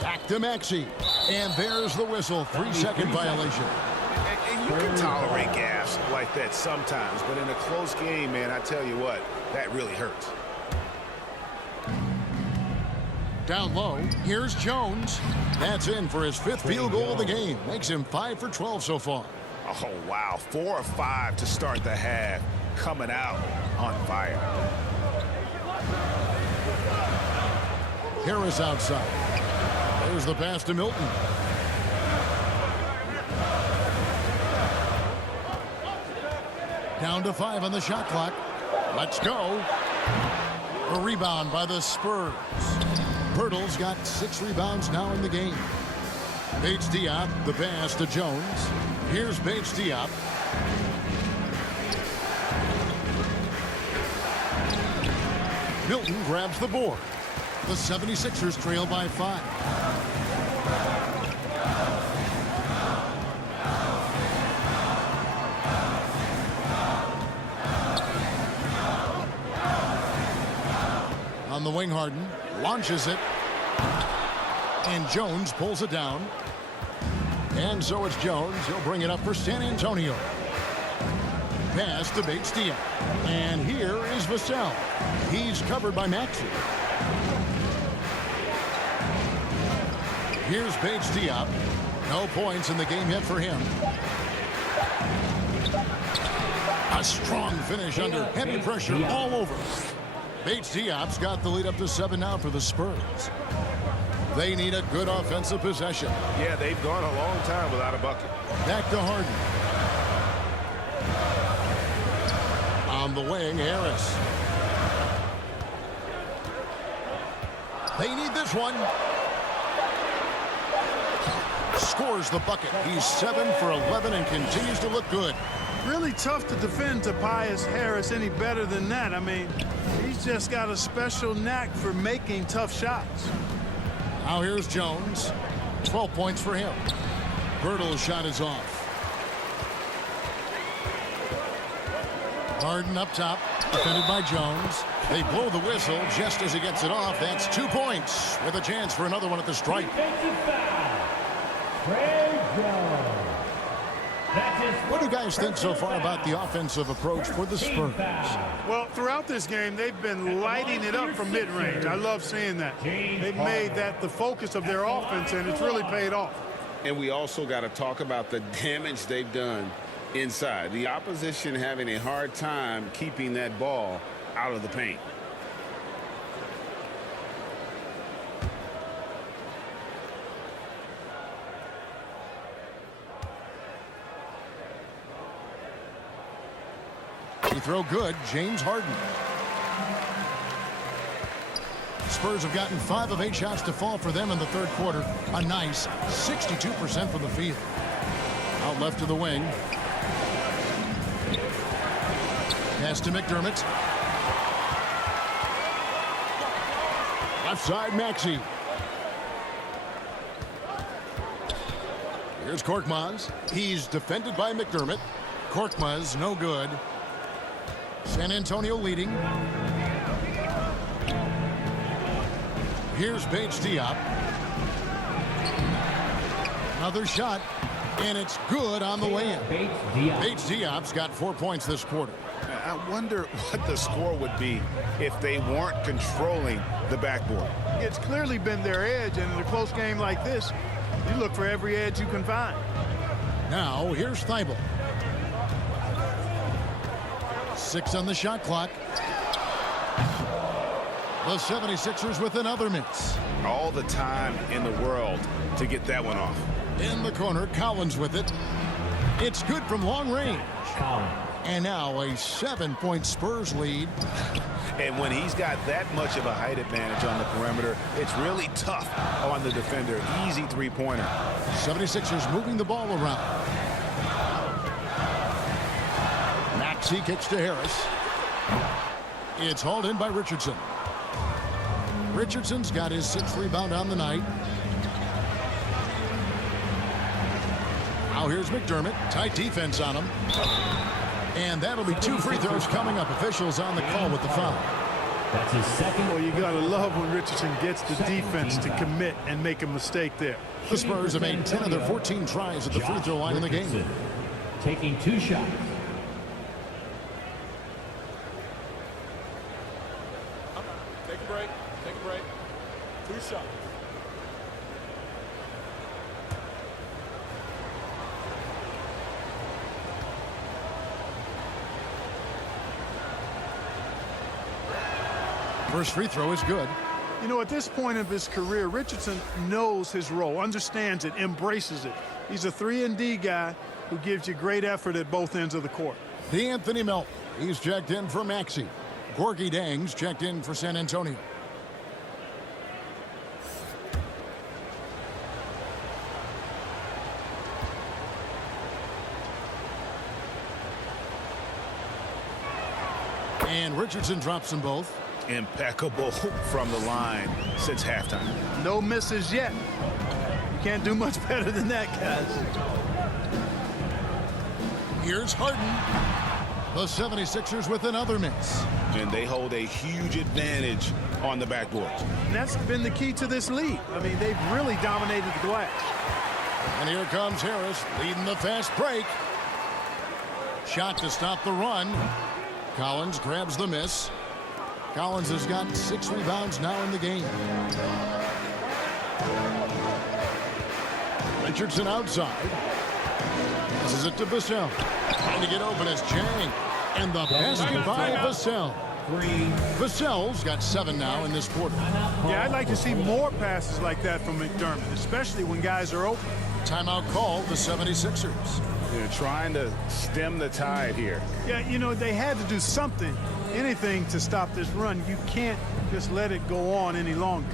Back to Maxey. And there's the whistle. 3-second violation. And you can tolerate gaffes like that sometimes, but in a close game, man, I tell you what, that really hurts. Down low, here's Jones. That's in for his 5th field goal of the game. Makes him 5 for 12 so far. Oh, wow. 4 of 5 to start the half. Coming out on fire. Harris outside. There's the pass to Milton. Down to 5 on the shot clock. Let's go. A rebound by the Spurs. Pirtle's got 6 rebounds now in the game. Bates-Diop, the pass to Jones. Here's Bates-Diop. Milton grabs the board. The 76ers trail by 5. On the wing, Harden launches it. And Jones pulls it down. And so it's Jones. He'll bring it up for San Antonio. Pass to Bates-Diop. And here is Vassell. He's covered by Maxey. Here's Bates-Diop. No points in the game yet for him. A strong finish under heavy pressure all over. Bates-Diop's got the lead up to 7 now for the Spurs. They need a good offensive possession. Yeah, they've gone a long time without a bucket. Back to Harden. On the wing, Harris. They need this one. Scores the bucket. He's 7 for 11 and continues to look good. Really tough to defend Tobias Harris any better than that. I mean, he's just got a special knack for making tough shots. Now here's Jones. 12 points for him. Pirtle's shot is off. Harden up top, defended by Jones. They blow the whistle just as he gets it off. That's 2 points with a chance for another one at the stripe. What do you guys think so far about the offensive approach for the Spurs? Well, throughout this game, they've been lighting it up from mid-range. I love seeing that. They've made that the focus of their offense, and it's really paid off. And we also got to talk about the damage they've done inside. The opposition having a hard time keeping that ball out of the paint. He throw good, James Harden. Spurs have gotten 5 of 8 shots to fall for them in the third quarter. A nice 62% from the field. Out left to the wing. Pass to McDermott. Left side, Maxey. Here's Korkmaz. He's defended by McDermott. Korkmaz, no good. San Antonio leading. Here's Bates-Diop. Another shot, and it's good on the way in. Bates-Diop's got 4 points this quarter. I wonder what the score would be if they weren't controlling the backboard. It's clearly been their edge, and in a close game like this, you look for every edge you can find. Now, here's Thibault. 6 on the shot clock. The 76ers with another miss. All the time in the world to get that one off. In the corner, Collins with it. It's good from long range. And now a 7-point Spurs lead. And when he's got that much of a height advantage on the perimeter, it's really tough on the defender. Easy three-pointer. 76ers moving the ball around. Maxey kicks to Harris. It's hauled in by Richardson. Richardson's got his 6th rebound on the night. Now here's McDermott. Tight defense on him. And that'll be 2 free throws coming up. Officials on the call with the foul. That's his second. Well, you got to love when Richardson gets the defense to commit and make a mistake there. The Spurs have made 10 of their 14 tries at the free throw line in the game. Taking 2 shots. Take a break. Take a break. 2 shots. First free throw is good. You know, at this point of his career, Richardson knows his role, understands it, embraces it. He's a 3-and-D guy who gives you great effort at both ends of the court. D'Anthony Melton. He's checked in for Maxey. Gorgie Dang's checked in for San Antonio. And Richardson drops them both. Impeccable from the line since halftime. No misses yet. You can't do much better than that, guys. Here's Harden. The 76ers with another miss. And they hold a huge advantage on the backboard. And that's been the key to this lead. I mean, they've really dominated the glass. And here comes Harris leading the fast break. Shot to stop the run. Collins grabs the miss. Collins has got 6 rebounds now in the game. Richardson outside. Passes it to Vassell. Trying to get open as Chang. And the basket by Vassell. Vassell's got 7 now in this quarter. Yeah, I'd like to see more passes like that from McDermott, especially when guys are open. Timeout called the 76ers. They're trying to stem the tide here. Yeah, you know, they had to do something, anything to stop this run. You can't just let it go on any longer.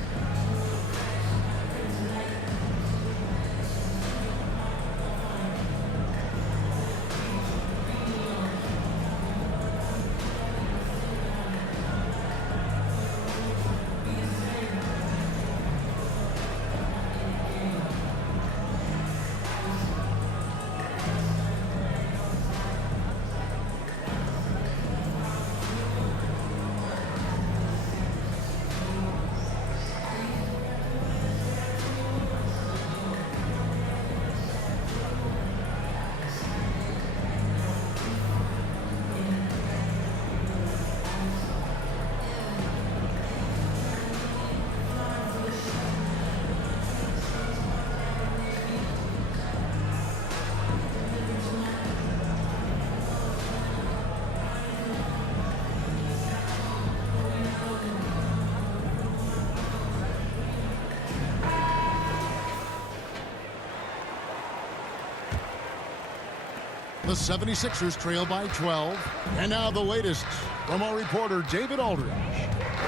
The 76ers trail by 12. And now the latest from our reporter, David Aldridge.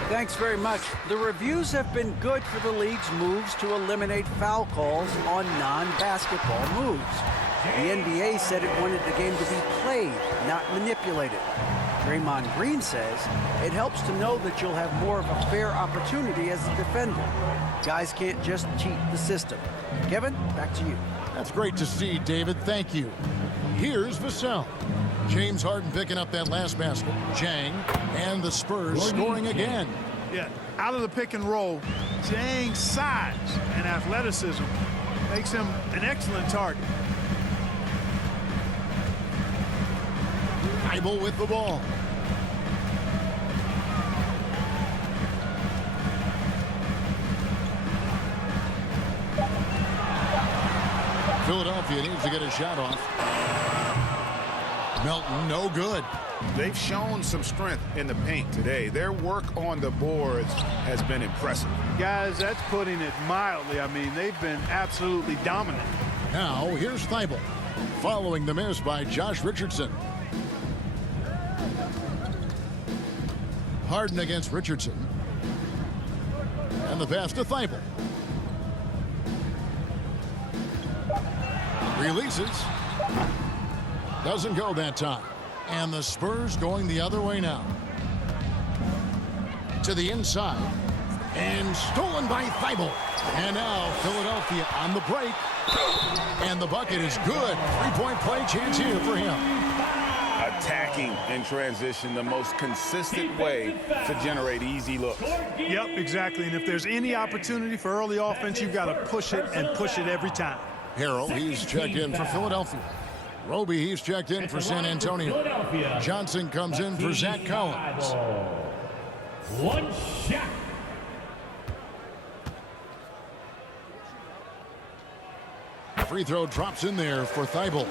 Thanks very much. The reviews have been good for the league's moves to eliminate foul calls on non-basketball moves. The NBA said it wanted the game to be played, not manipulated. Draymond Green says it helps to know that you'll have more of a fair opportunity as a defender. Guys can't just cheat the system. Kevin, back to you. That's great to see, David. Thank you. Here's Vassell. James Harden picking up that last basket. Jang and the Spurs scoring again. Yeah, out of the pick and roll, Jang's size and athleticism makes him an excellent target. Thibault with the ball. Philadelphia needs to get a shot off. Melton, no good. They've shown some strength in the paint today. Their work on the boards has been impressive. Guys, that's putting it mildly. I mean, they've been absolutely dominant. Now, here's Thibault, following the miss by Josh Richardson. Harden against Richardson. And the pass to Thibault. Releases. Doesn't go that time. And the Spurs going the other way now. To the inside. And stolen by Thibault. And now Philadelphia on the break. And the bucket is good. Three-point play chance here for him. Attacking in transition, the most consistent way to generate easy looks. Yep, exactly. And if there's any opportunity for early offense, you've got to push it and push it every time. Harrell, he's checked in for Philadelphia. Roby, he's checked in for San Antonio. Johnson comes in for Zach Collins. One shot. Free throw drops in there for Thibault.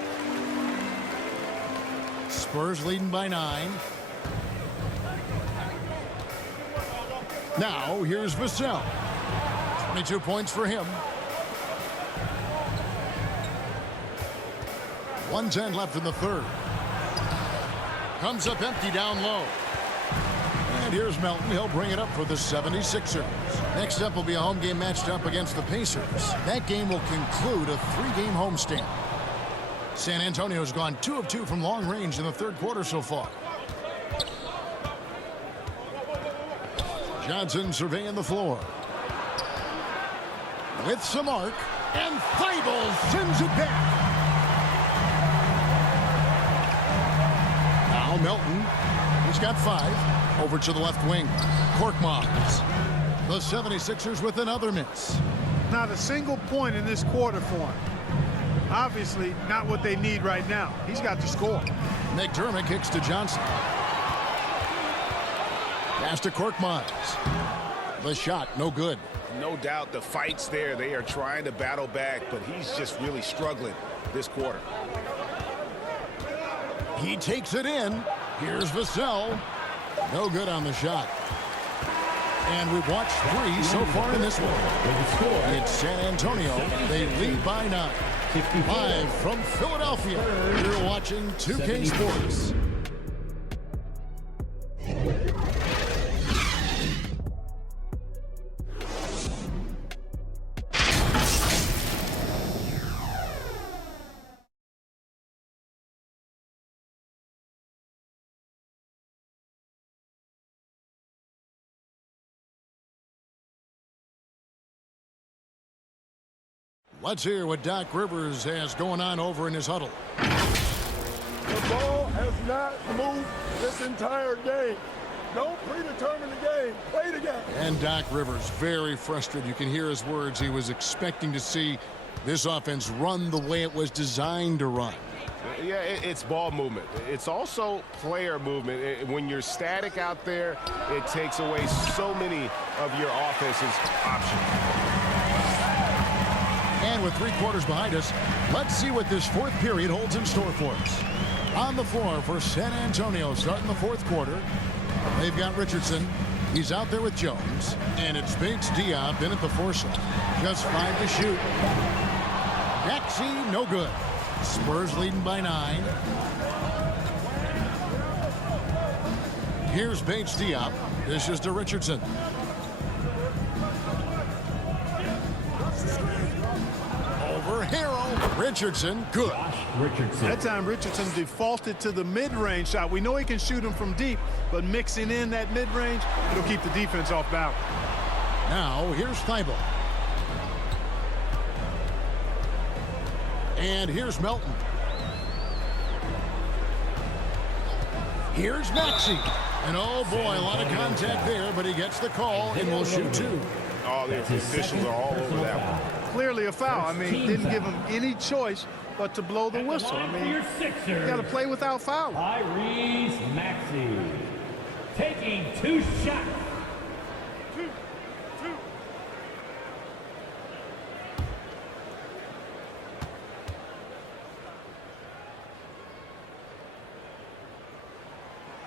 Spurs leading by 9. Now here's Vassell. 22 points for him. 1:10 left in the third. Comes up empty down low. And here's Melton. He'll bring it up for the 76ers. Next up will be a home game matched up against the Pacers. That game will conclude a 3-game homestand. San Antonio's gone 2 of 2 from long range in the third quarter so far. Johnson surveying the floor. With some arc. And Thibault sends it back. Now Melton. He's got 5. Over to the left wing. Korkmaz. The 76ers with another miss. Not a single point in this quarter for him. Obviously, not what they need right now. He's got to score. McDermott kicks to Johnson. Pass to Korkmaz. The shot, no good. No doubt the fight's there. They are trying to battle back, but he's just really struggling this quarter. He takes it in. Here's Vassell. No good on the shot. And we've watched 3 so far in this one. It's San Antonio. They lead by 9. Live from Philadelphia, you're watching 2K Sports. Let's hear what Doc Rivers has going on over in his huddle. The ball has not moved this entire game. Don't predetermine the game. Play the game. And Doc Rivers very frustrated. You can hear his words. He was expecting to see this offense run the way it was designed to run. Yeah, it's ball movement. It's also player movement. When you're static out there, it takes away so many of your offense's options. And with 3 quarters behind us, let's see what this 4th period holds in store for us. On the floor for San Antonio starting the 4th quarter. They've got Richardson. He's out there with Jones. And it's Bates-Diop in at the 4 slot. Just 5 to shoot. Maxey, no good. Spurs leading by 9. Here's Bates-Diop. This is to Richardson. Over Harrell. Richardson, good. Richardson. That time Richardson defaulted to the mid-range shot. We know he can shoot them from deep, but mixing in that mid-range, it'll keep the defense off balance. Now, here's Thibault. And here's Melton. Here's Maxey. And oh boy, a lot of contact there, but he gets the call and will shoot 2. Oh, the officials are all over that one. Clearly a foul. I mean, didn't give him any choice but to blow the whistle. I mean, you got to play without fouling. Tyrese Maxey taking 2 shots.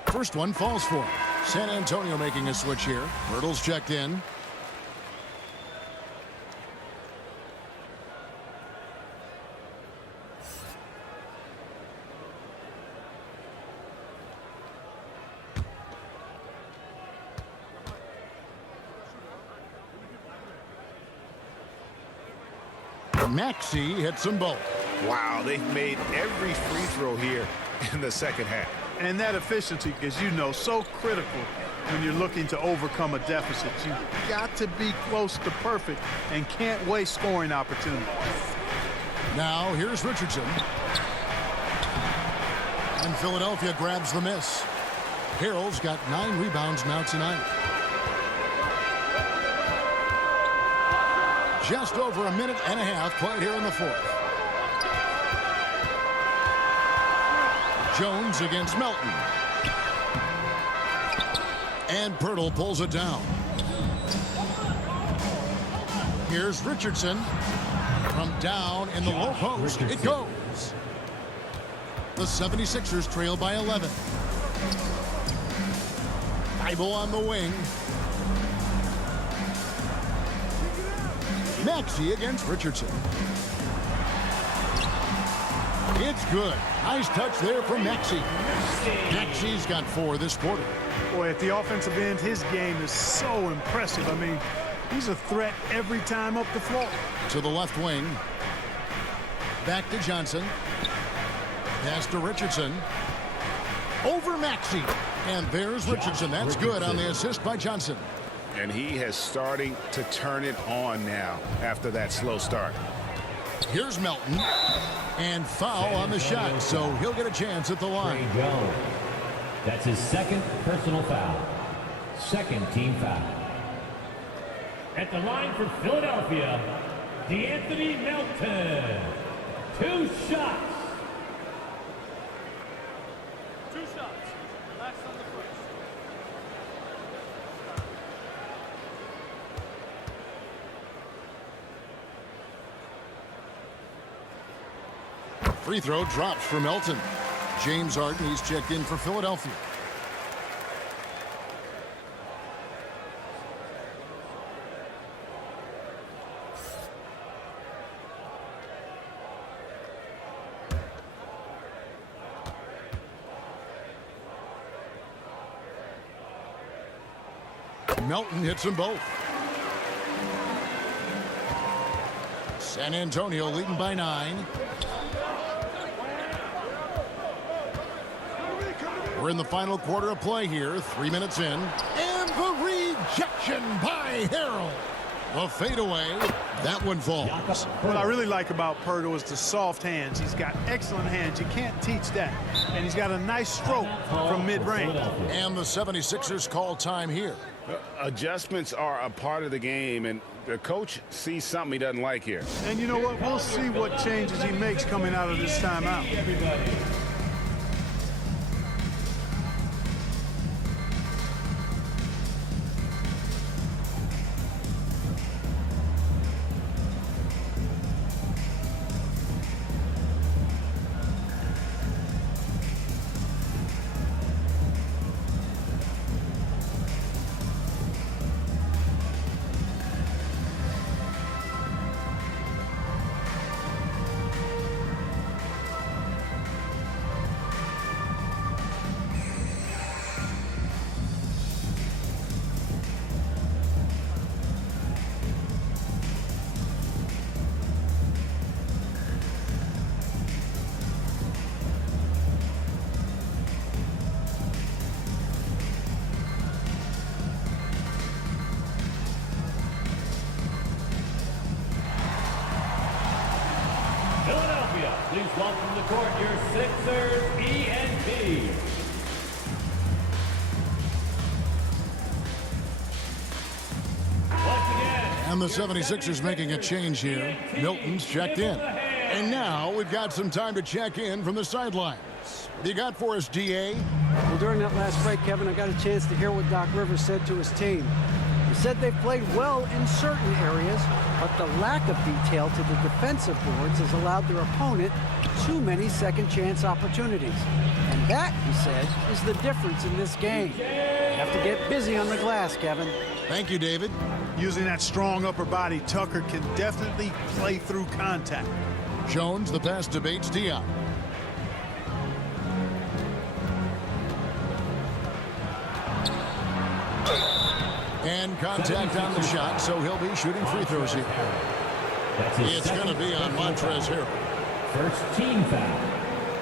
First one falls for him. San Antonio making a switch here. Hurdle's checked in. Maxey hits them both. Wow, they've made every free throw here in the second half. And that efficiency, as you know, so critical when you're looking to overcome a deficit. You've got to be close to perfect and can't waste scoring opportunities. Now, here's Richardson. And Philadelphia grabs the miss. Harrell's got 9 rebounds now tonight. Just over a minute and a half played here in the 4th. Jones against Melton. And Pirtle pulls it down. Here's Richardson. From down in the low post, it goes. The 76ers trail by 11. Thibault on the wing. Maxey against Richardson. It's good. Nice touch there from Maxey. Maxey's got 4 this quarter. Boy, at the offensive end, his game is so impressive. I mean, he's a threat every time up the floor. To the left wing. Back to Johnson. Pass to Richardson. Over Maxey. And there's Richardson. That's good on the assist by Johnson. And he has starting to turn it on now after that slow start. Here's Melton. And foul on the shot, so he'll get a chance at the line. That's his 2nd personal foul. 2nd team foul. At the line for Philadelphia, DeAnthony Melton. 2 shots. 2 shots. Last on the first. Free throw drops for Melton. James Harden, he's checked in for Philadelphia. Melton hits them both. San Antonio leading by 9. We're in the final quarter of play here, 3 minutes in. And the rejection by Harrell. The fadeaway, that one falls. What I really like about Pirtle is the soft hands. He's got excellent hands. You can't teach that. And he's got a nice stroke from mid-range. And the 76ers call time here. Adjustments are a part of the game, and the coach sees something he doesn't like here. And you know what? We'll see what changes he makes coming out of this timeout. Please welcome to the court your Sixers ENT. And the 76ers making a change here. Milton's checked in. And now we've got some time to check in from the sidelines. What do you got for us, DA? Well, during that last break, Kevin, I got a chance to hear what Doc Rivers said to his team. He said they've played well in certain areas, but the lack of detail to the defensive boards has allowed their opponent too many second chance opportunities. And that, he said, is the difference in this game. They have to get busy on the glass, Kevin. Thank you, David. Using that strong upper body, Tucker can definitely play through contact. Jones, the pass to Bates-Diop. And contact on the shot, so he'll be shooting free throws here. It's going to be on Montrezl Harrell. First team foul.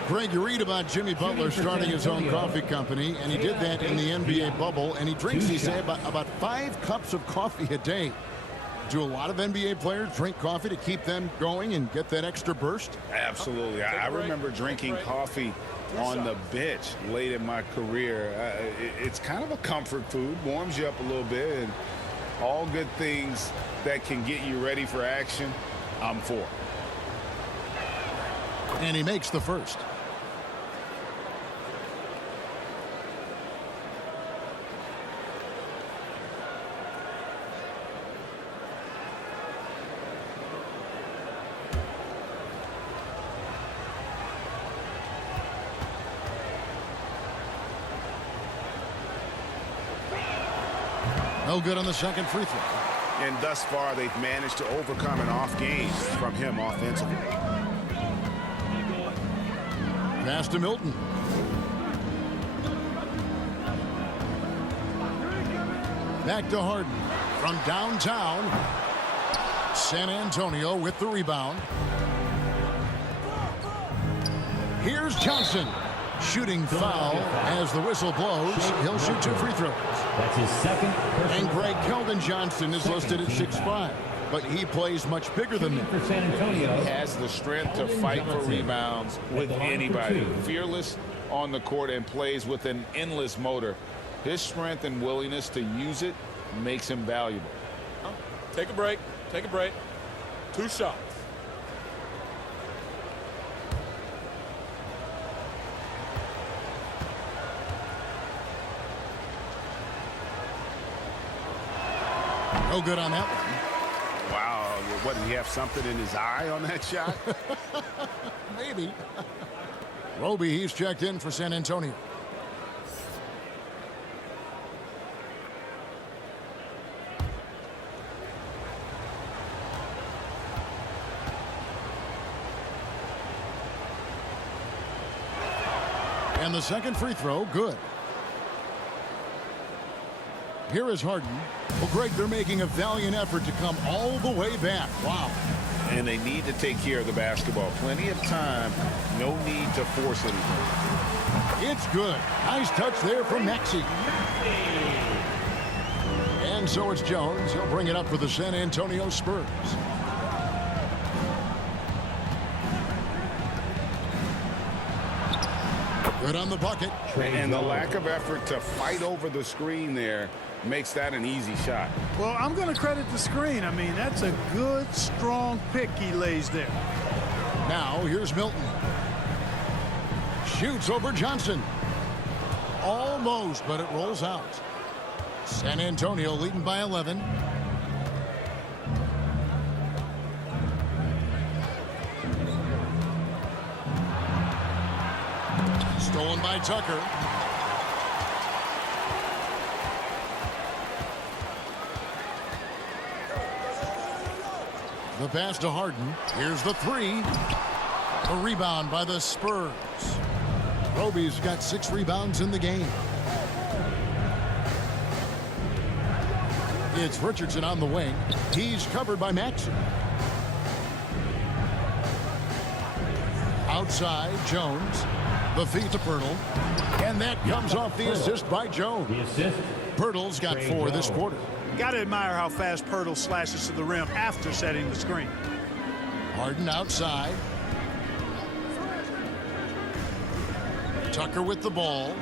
Greg, you read about Jimmy Butler starting his own coffee company, and he did that in the NBA bubble, and he drinks, he said, about 5 cups of coffee a day. Do a lot of NBA players drink coffee to keep them going and get that extra burst? Absolutely. I remember drinking coffee on the bench late in my career. It's kind of a comfort food, warms you up a little bit, and all good things that can get you ready for action, I'm for. And he makes the first. No good on the second free throw. And thus far, they've managed to overcome an off game from him offensively. Pass to Milton. Back to Harden. From downtown. San Antonio with the rebound. Here's Johnson. Shooting foul as the whistle blows. He'll shoot 2 free throws. That's his second. And Greg, Keldon Johnson is listed at 6'5", but he plays much bigger than that. For San Antonio. He has the strength to fight for rebounds with anybody. Fearless on the court and plays with an endless motor. His strength and willingness to use it makes him valuable. Take a break. Take a break. 2 shots. No good on that one. Wow. What, did he have something in his eye on that shot? Maybe. Roby, he's checked in for San Antonio. And the second free throw, good. Here is Harden. Well, Greg, they're making a valiant effort to come all the way back. Wow. And they need to take care of the basketball. Plenty of time. No need to force anything. It's good. Nice touch there from Maxey. And so it's Jones. He'll bring it up for the San Antonio Spurs. Good on the bucket. And the lack of effort to fight over the screen there makes that an easy shot. Well, I'm going to credit the screen. I mean, that's a good, strong pick he lays there. Now, here's Milton. Shoots over Johnson. Almost, but it rolls out. San Antonio leading by 11. Stolen by Tucker. The pass to Harden. Here's the 3. A rebound by the Spurs. Roby's got 6 rebounds in the game. It's Richardson on the wing. He's covered by Maxey. Outside, Jones. The feed to Pirtle. And that comes off the assist by Jones. The assist. Pirtle's got 4 this quarter. Got to admire how fast Pirtle slashes to the rim after setting the screen. Harden outside. Tucker with the ball.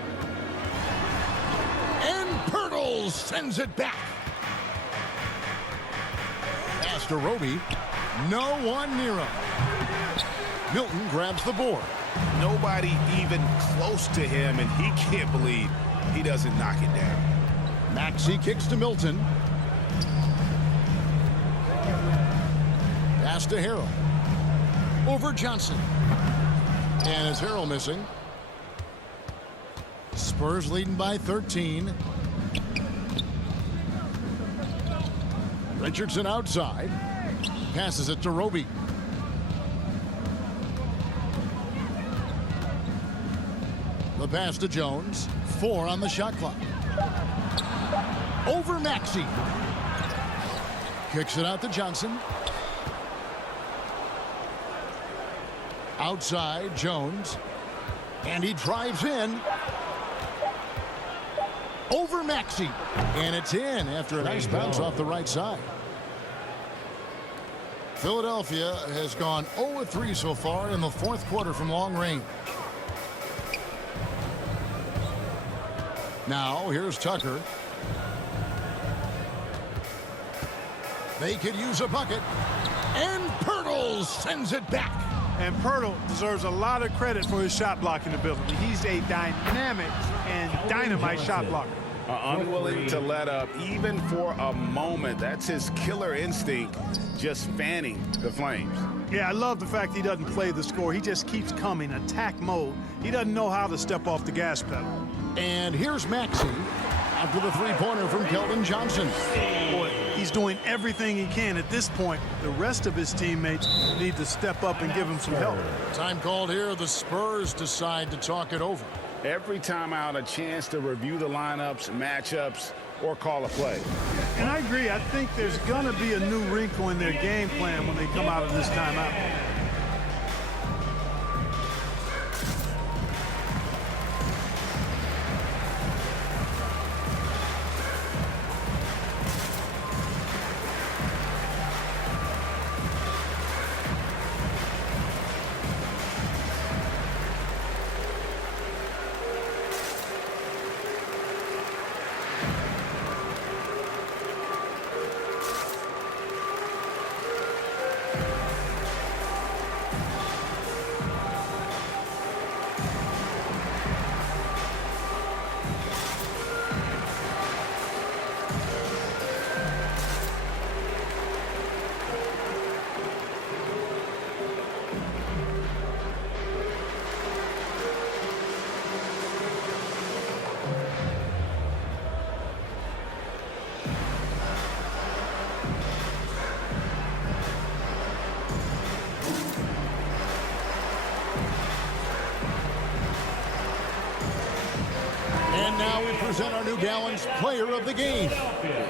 And Pirtle sends it back. Pass to Roby. No one near him. Milton grabs the board. Nobody even close to him, and he can't believe he doesn't knock it down. Maxey kicks to Milton. Pass to Harrell. Over Johnson. And is Harrell missing? Spurs leading by 13. Richardson outside. Passes it to Roby. The pass to Jones. 4 on the shot clock. Over Maxey. Kicks it out to Johnson. Outside, Jones. And he drives in. Over Maxey. And it's in after a nice bounce off the right side. Philadelphia has gone 0-3 so far in the fourth quarter from long range. Now, here's Tucker. They could use a bucket. And Pirtle sends it back. And Pirtle deserves a lot of credit for his shot blocking ability. He's a dynamic and dynamite shot blocker. Unwilling to let up even for a moment. That's his killer instinct, just fanning the flames. Yeah, I love the fact he doesn't play the score. He just keeps coming, attack mode. He doesn't know how to step off the gas pedal. And here's Maxey after the three-pointer from Keldon Johnson. Boy, he's doing everything he can. At this point, the rest of his teammates need to step up and give him some help. Time called here. The Spurs decide to talk it over. Every time out, a chance to review the lineups, matchups, or call a play. And I agree. I think there's going to be a new wrinkle in their game plan when they come out of this timeout. And now we present our New Gallons player of the game.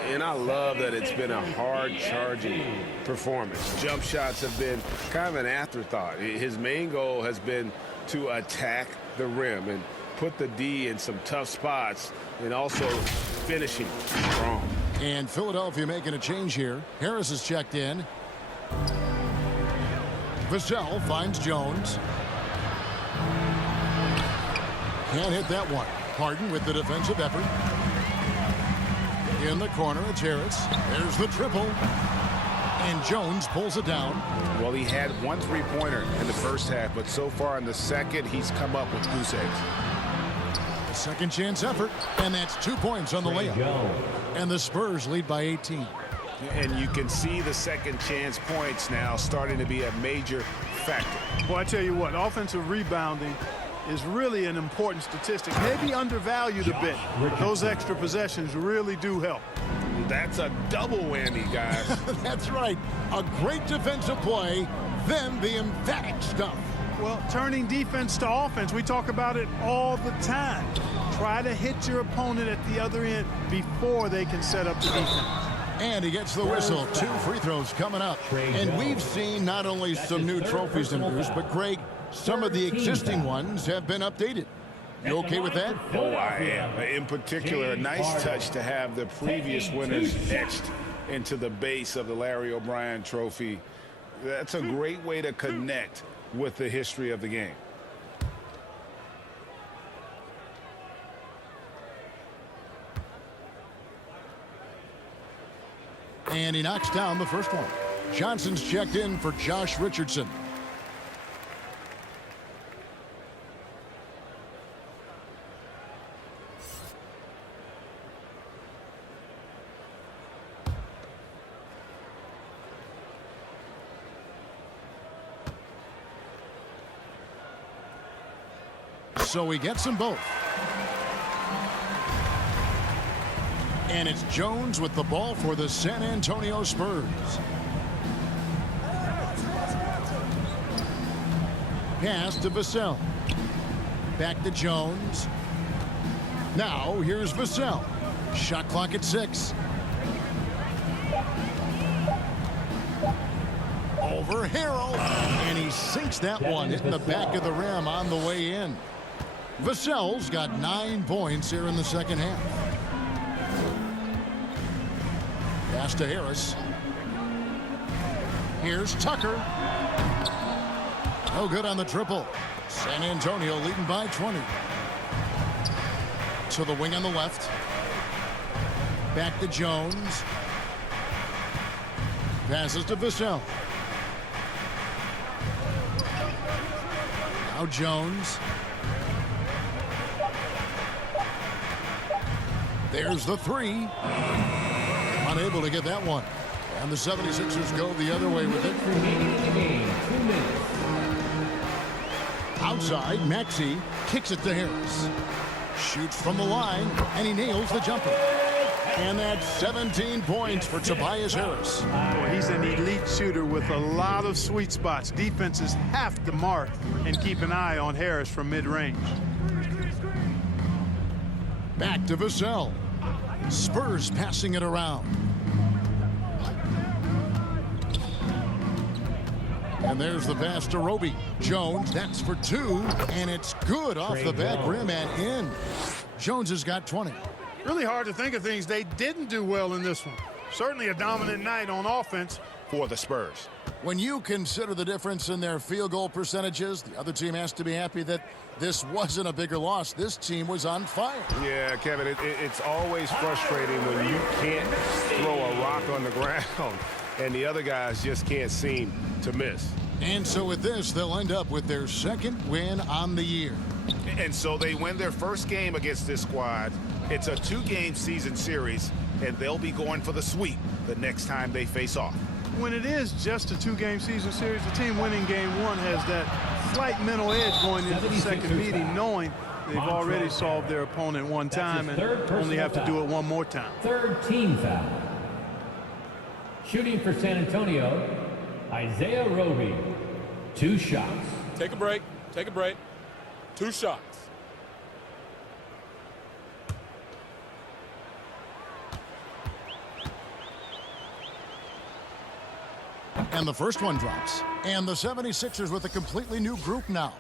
And I love that it's been a hard-charging performance. Jump shots have been kind of an afterthought. His main goal has been to attack the rim and put the D in some tough spots and also finishing strong. And Philadelphia making a change here. Harris is checked in. Vassell finds Jones. Can't hit that one. Harden with the defensive effort. In the corner, it's Harris. There's the triple. And Jones pulls it down. Well, he had one three-pointer in the first half, but so far in the second, he's come up with goose eggs. A second chance effort. And that's 2 points on the layup. And the Spurs lead by 18. And you can see the second chance points now starting to be a major factor. Well, I tell you what, offensive rebounding is really an important statistic. Maybe undervalued a bit. Those extra possessions really do help. That's a double whammy, guys. That's right. A great defensive play, then the emphatic stuff. Well, turning defense to offense, we talk about it all the time. Try to hit your opponent at the other end before they can set up the defense. And he gets the whistle. 2 free throws coming up. And we've seen not only some new trophies introduced, but Greg, some of the existing ones have been updated. You okay with that? Oh, I am. In particular, a nice touch to have the previous winners etched into the base of the Larry O'Brien trophy. That's a great way to connect with the history of the game. And he knocks down the first one. Johnson's checked in for Josh Richardson. So he gets them both. And it's Jones with the ball for the San Antonio Spurs. Pass to Vassell. Back to Jones. Now here's Vassell. Shot clock at 6. Over Harrell. And he sinks that one, hitting the back of the rim on the way in. Vassell's got 9 points here in the second half. Pass to Harris. Here's Tucker. No good on the triple. San Antonio leading by 20. To the wing on the left. Back to Jones. Passes to Vassell. Now Jones. There's the 3. Unable to get that one. And the 76ers go the other way with it. Outside, Maxey kicks it to Harris. Shoots from the line, and he nails the jumper. And that's 17 points for Tobias Harris. Boy, he's an elite shooter with a lot of sweet spots. Defenses have to mark and keep an eye on Harris from mid-range. Back to Vassell. Spurs passing it around. And there's the pass to Roby. Jones, that's for 2, and it's good off the back rim and in. Jones has got 20. Really hard to think of things they didn't do well in this one. Certainly a dominant night on offense for the Spurs. When you consider the difference in their field goal percentages, the other team has to be happy that this wasn't a bigger loss. This team was on fire. Yeah, Kevin, it's always frustrating when you can't throw a rock on the ground and the other guys just can't seem to miss. And so with this, they'll end up with their second win on the year. And so they win their first game against this squad. It's a 2-game season series, and they'll be going for the sweep the next time they face off. When it is just a 2-game season series, the team winning game 1 has that slight mental edge going into the second meeting, knowing they've already solved their opponent one time and only have to do it one more time. Third team foul. Shooting for San Antonio, Isaiah Roby. 2 shots. Take a break. Take a break. 2 shots. And the first one drops. And the 76ers with a completely new group now.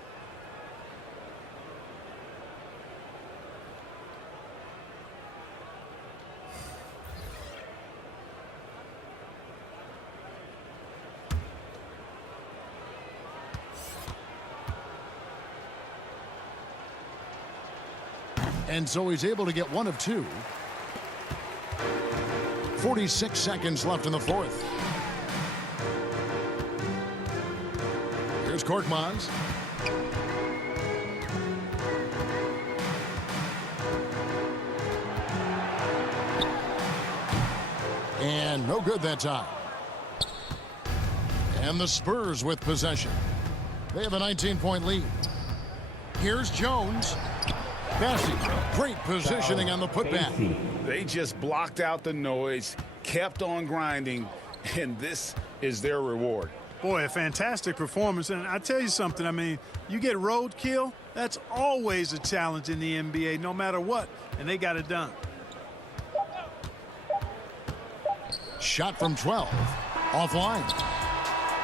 And so he's able to get 1 of 2. 46 seconds left in the fourth. Here's Korkmaz. And no good that time. And the Spurs with possession. They have a 19-point lead. Here's Jones. Bessie, great positioning on the putback. They just blocked out the noise, kept on grinding, and this is their reward. Boy, a fantastic performance. And I tell you something, I mean, you get roadkill, that's always a challenge in the NBA, no matter what, and they got it done. Shot from 12, offline.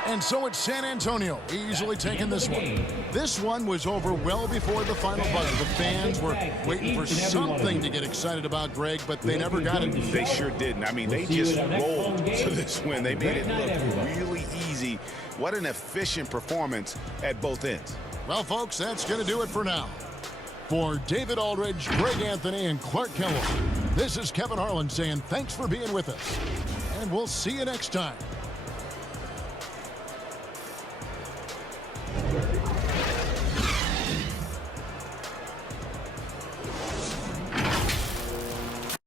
And so it's San Antonio easily taking this one. This one was over well before the final buzzer. The fans were waiting for something to get excited about, Greg, but they never got it. They sure didn't. I mean, they just rolled to this win. They made it look really easy. What an efficient performance at both ends. Well, folks, that's going to do it for now. For David Aldridge, Greg Anthony, and Clark Kellogg, This is Kevin Harlan saying thanks for being with us, and we'll see you next time.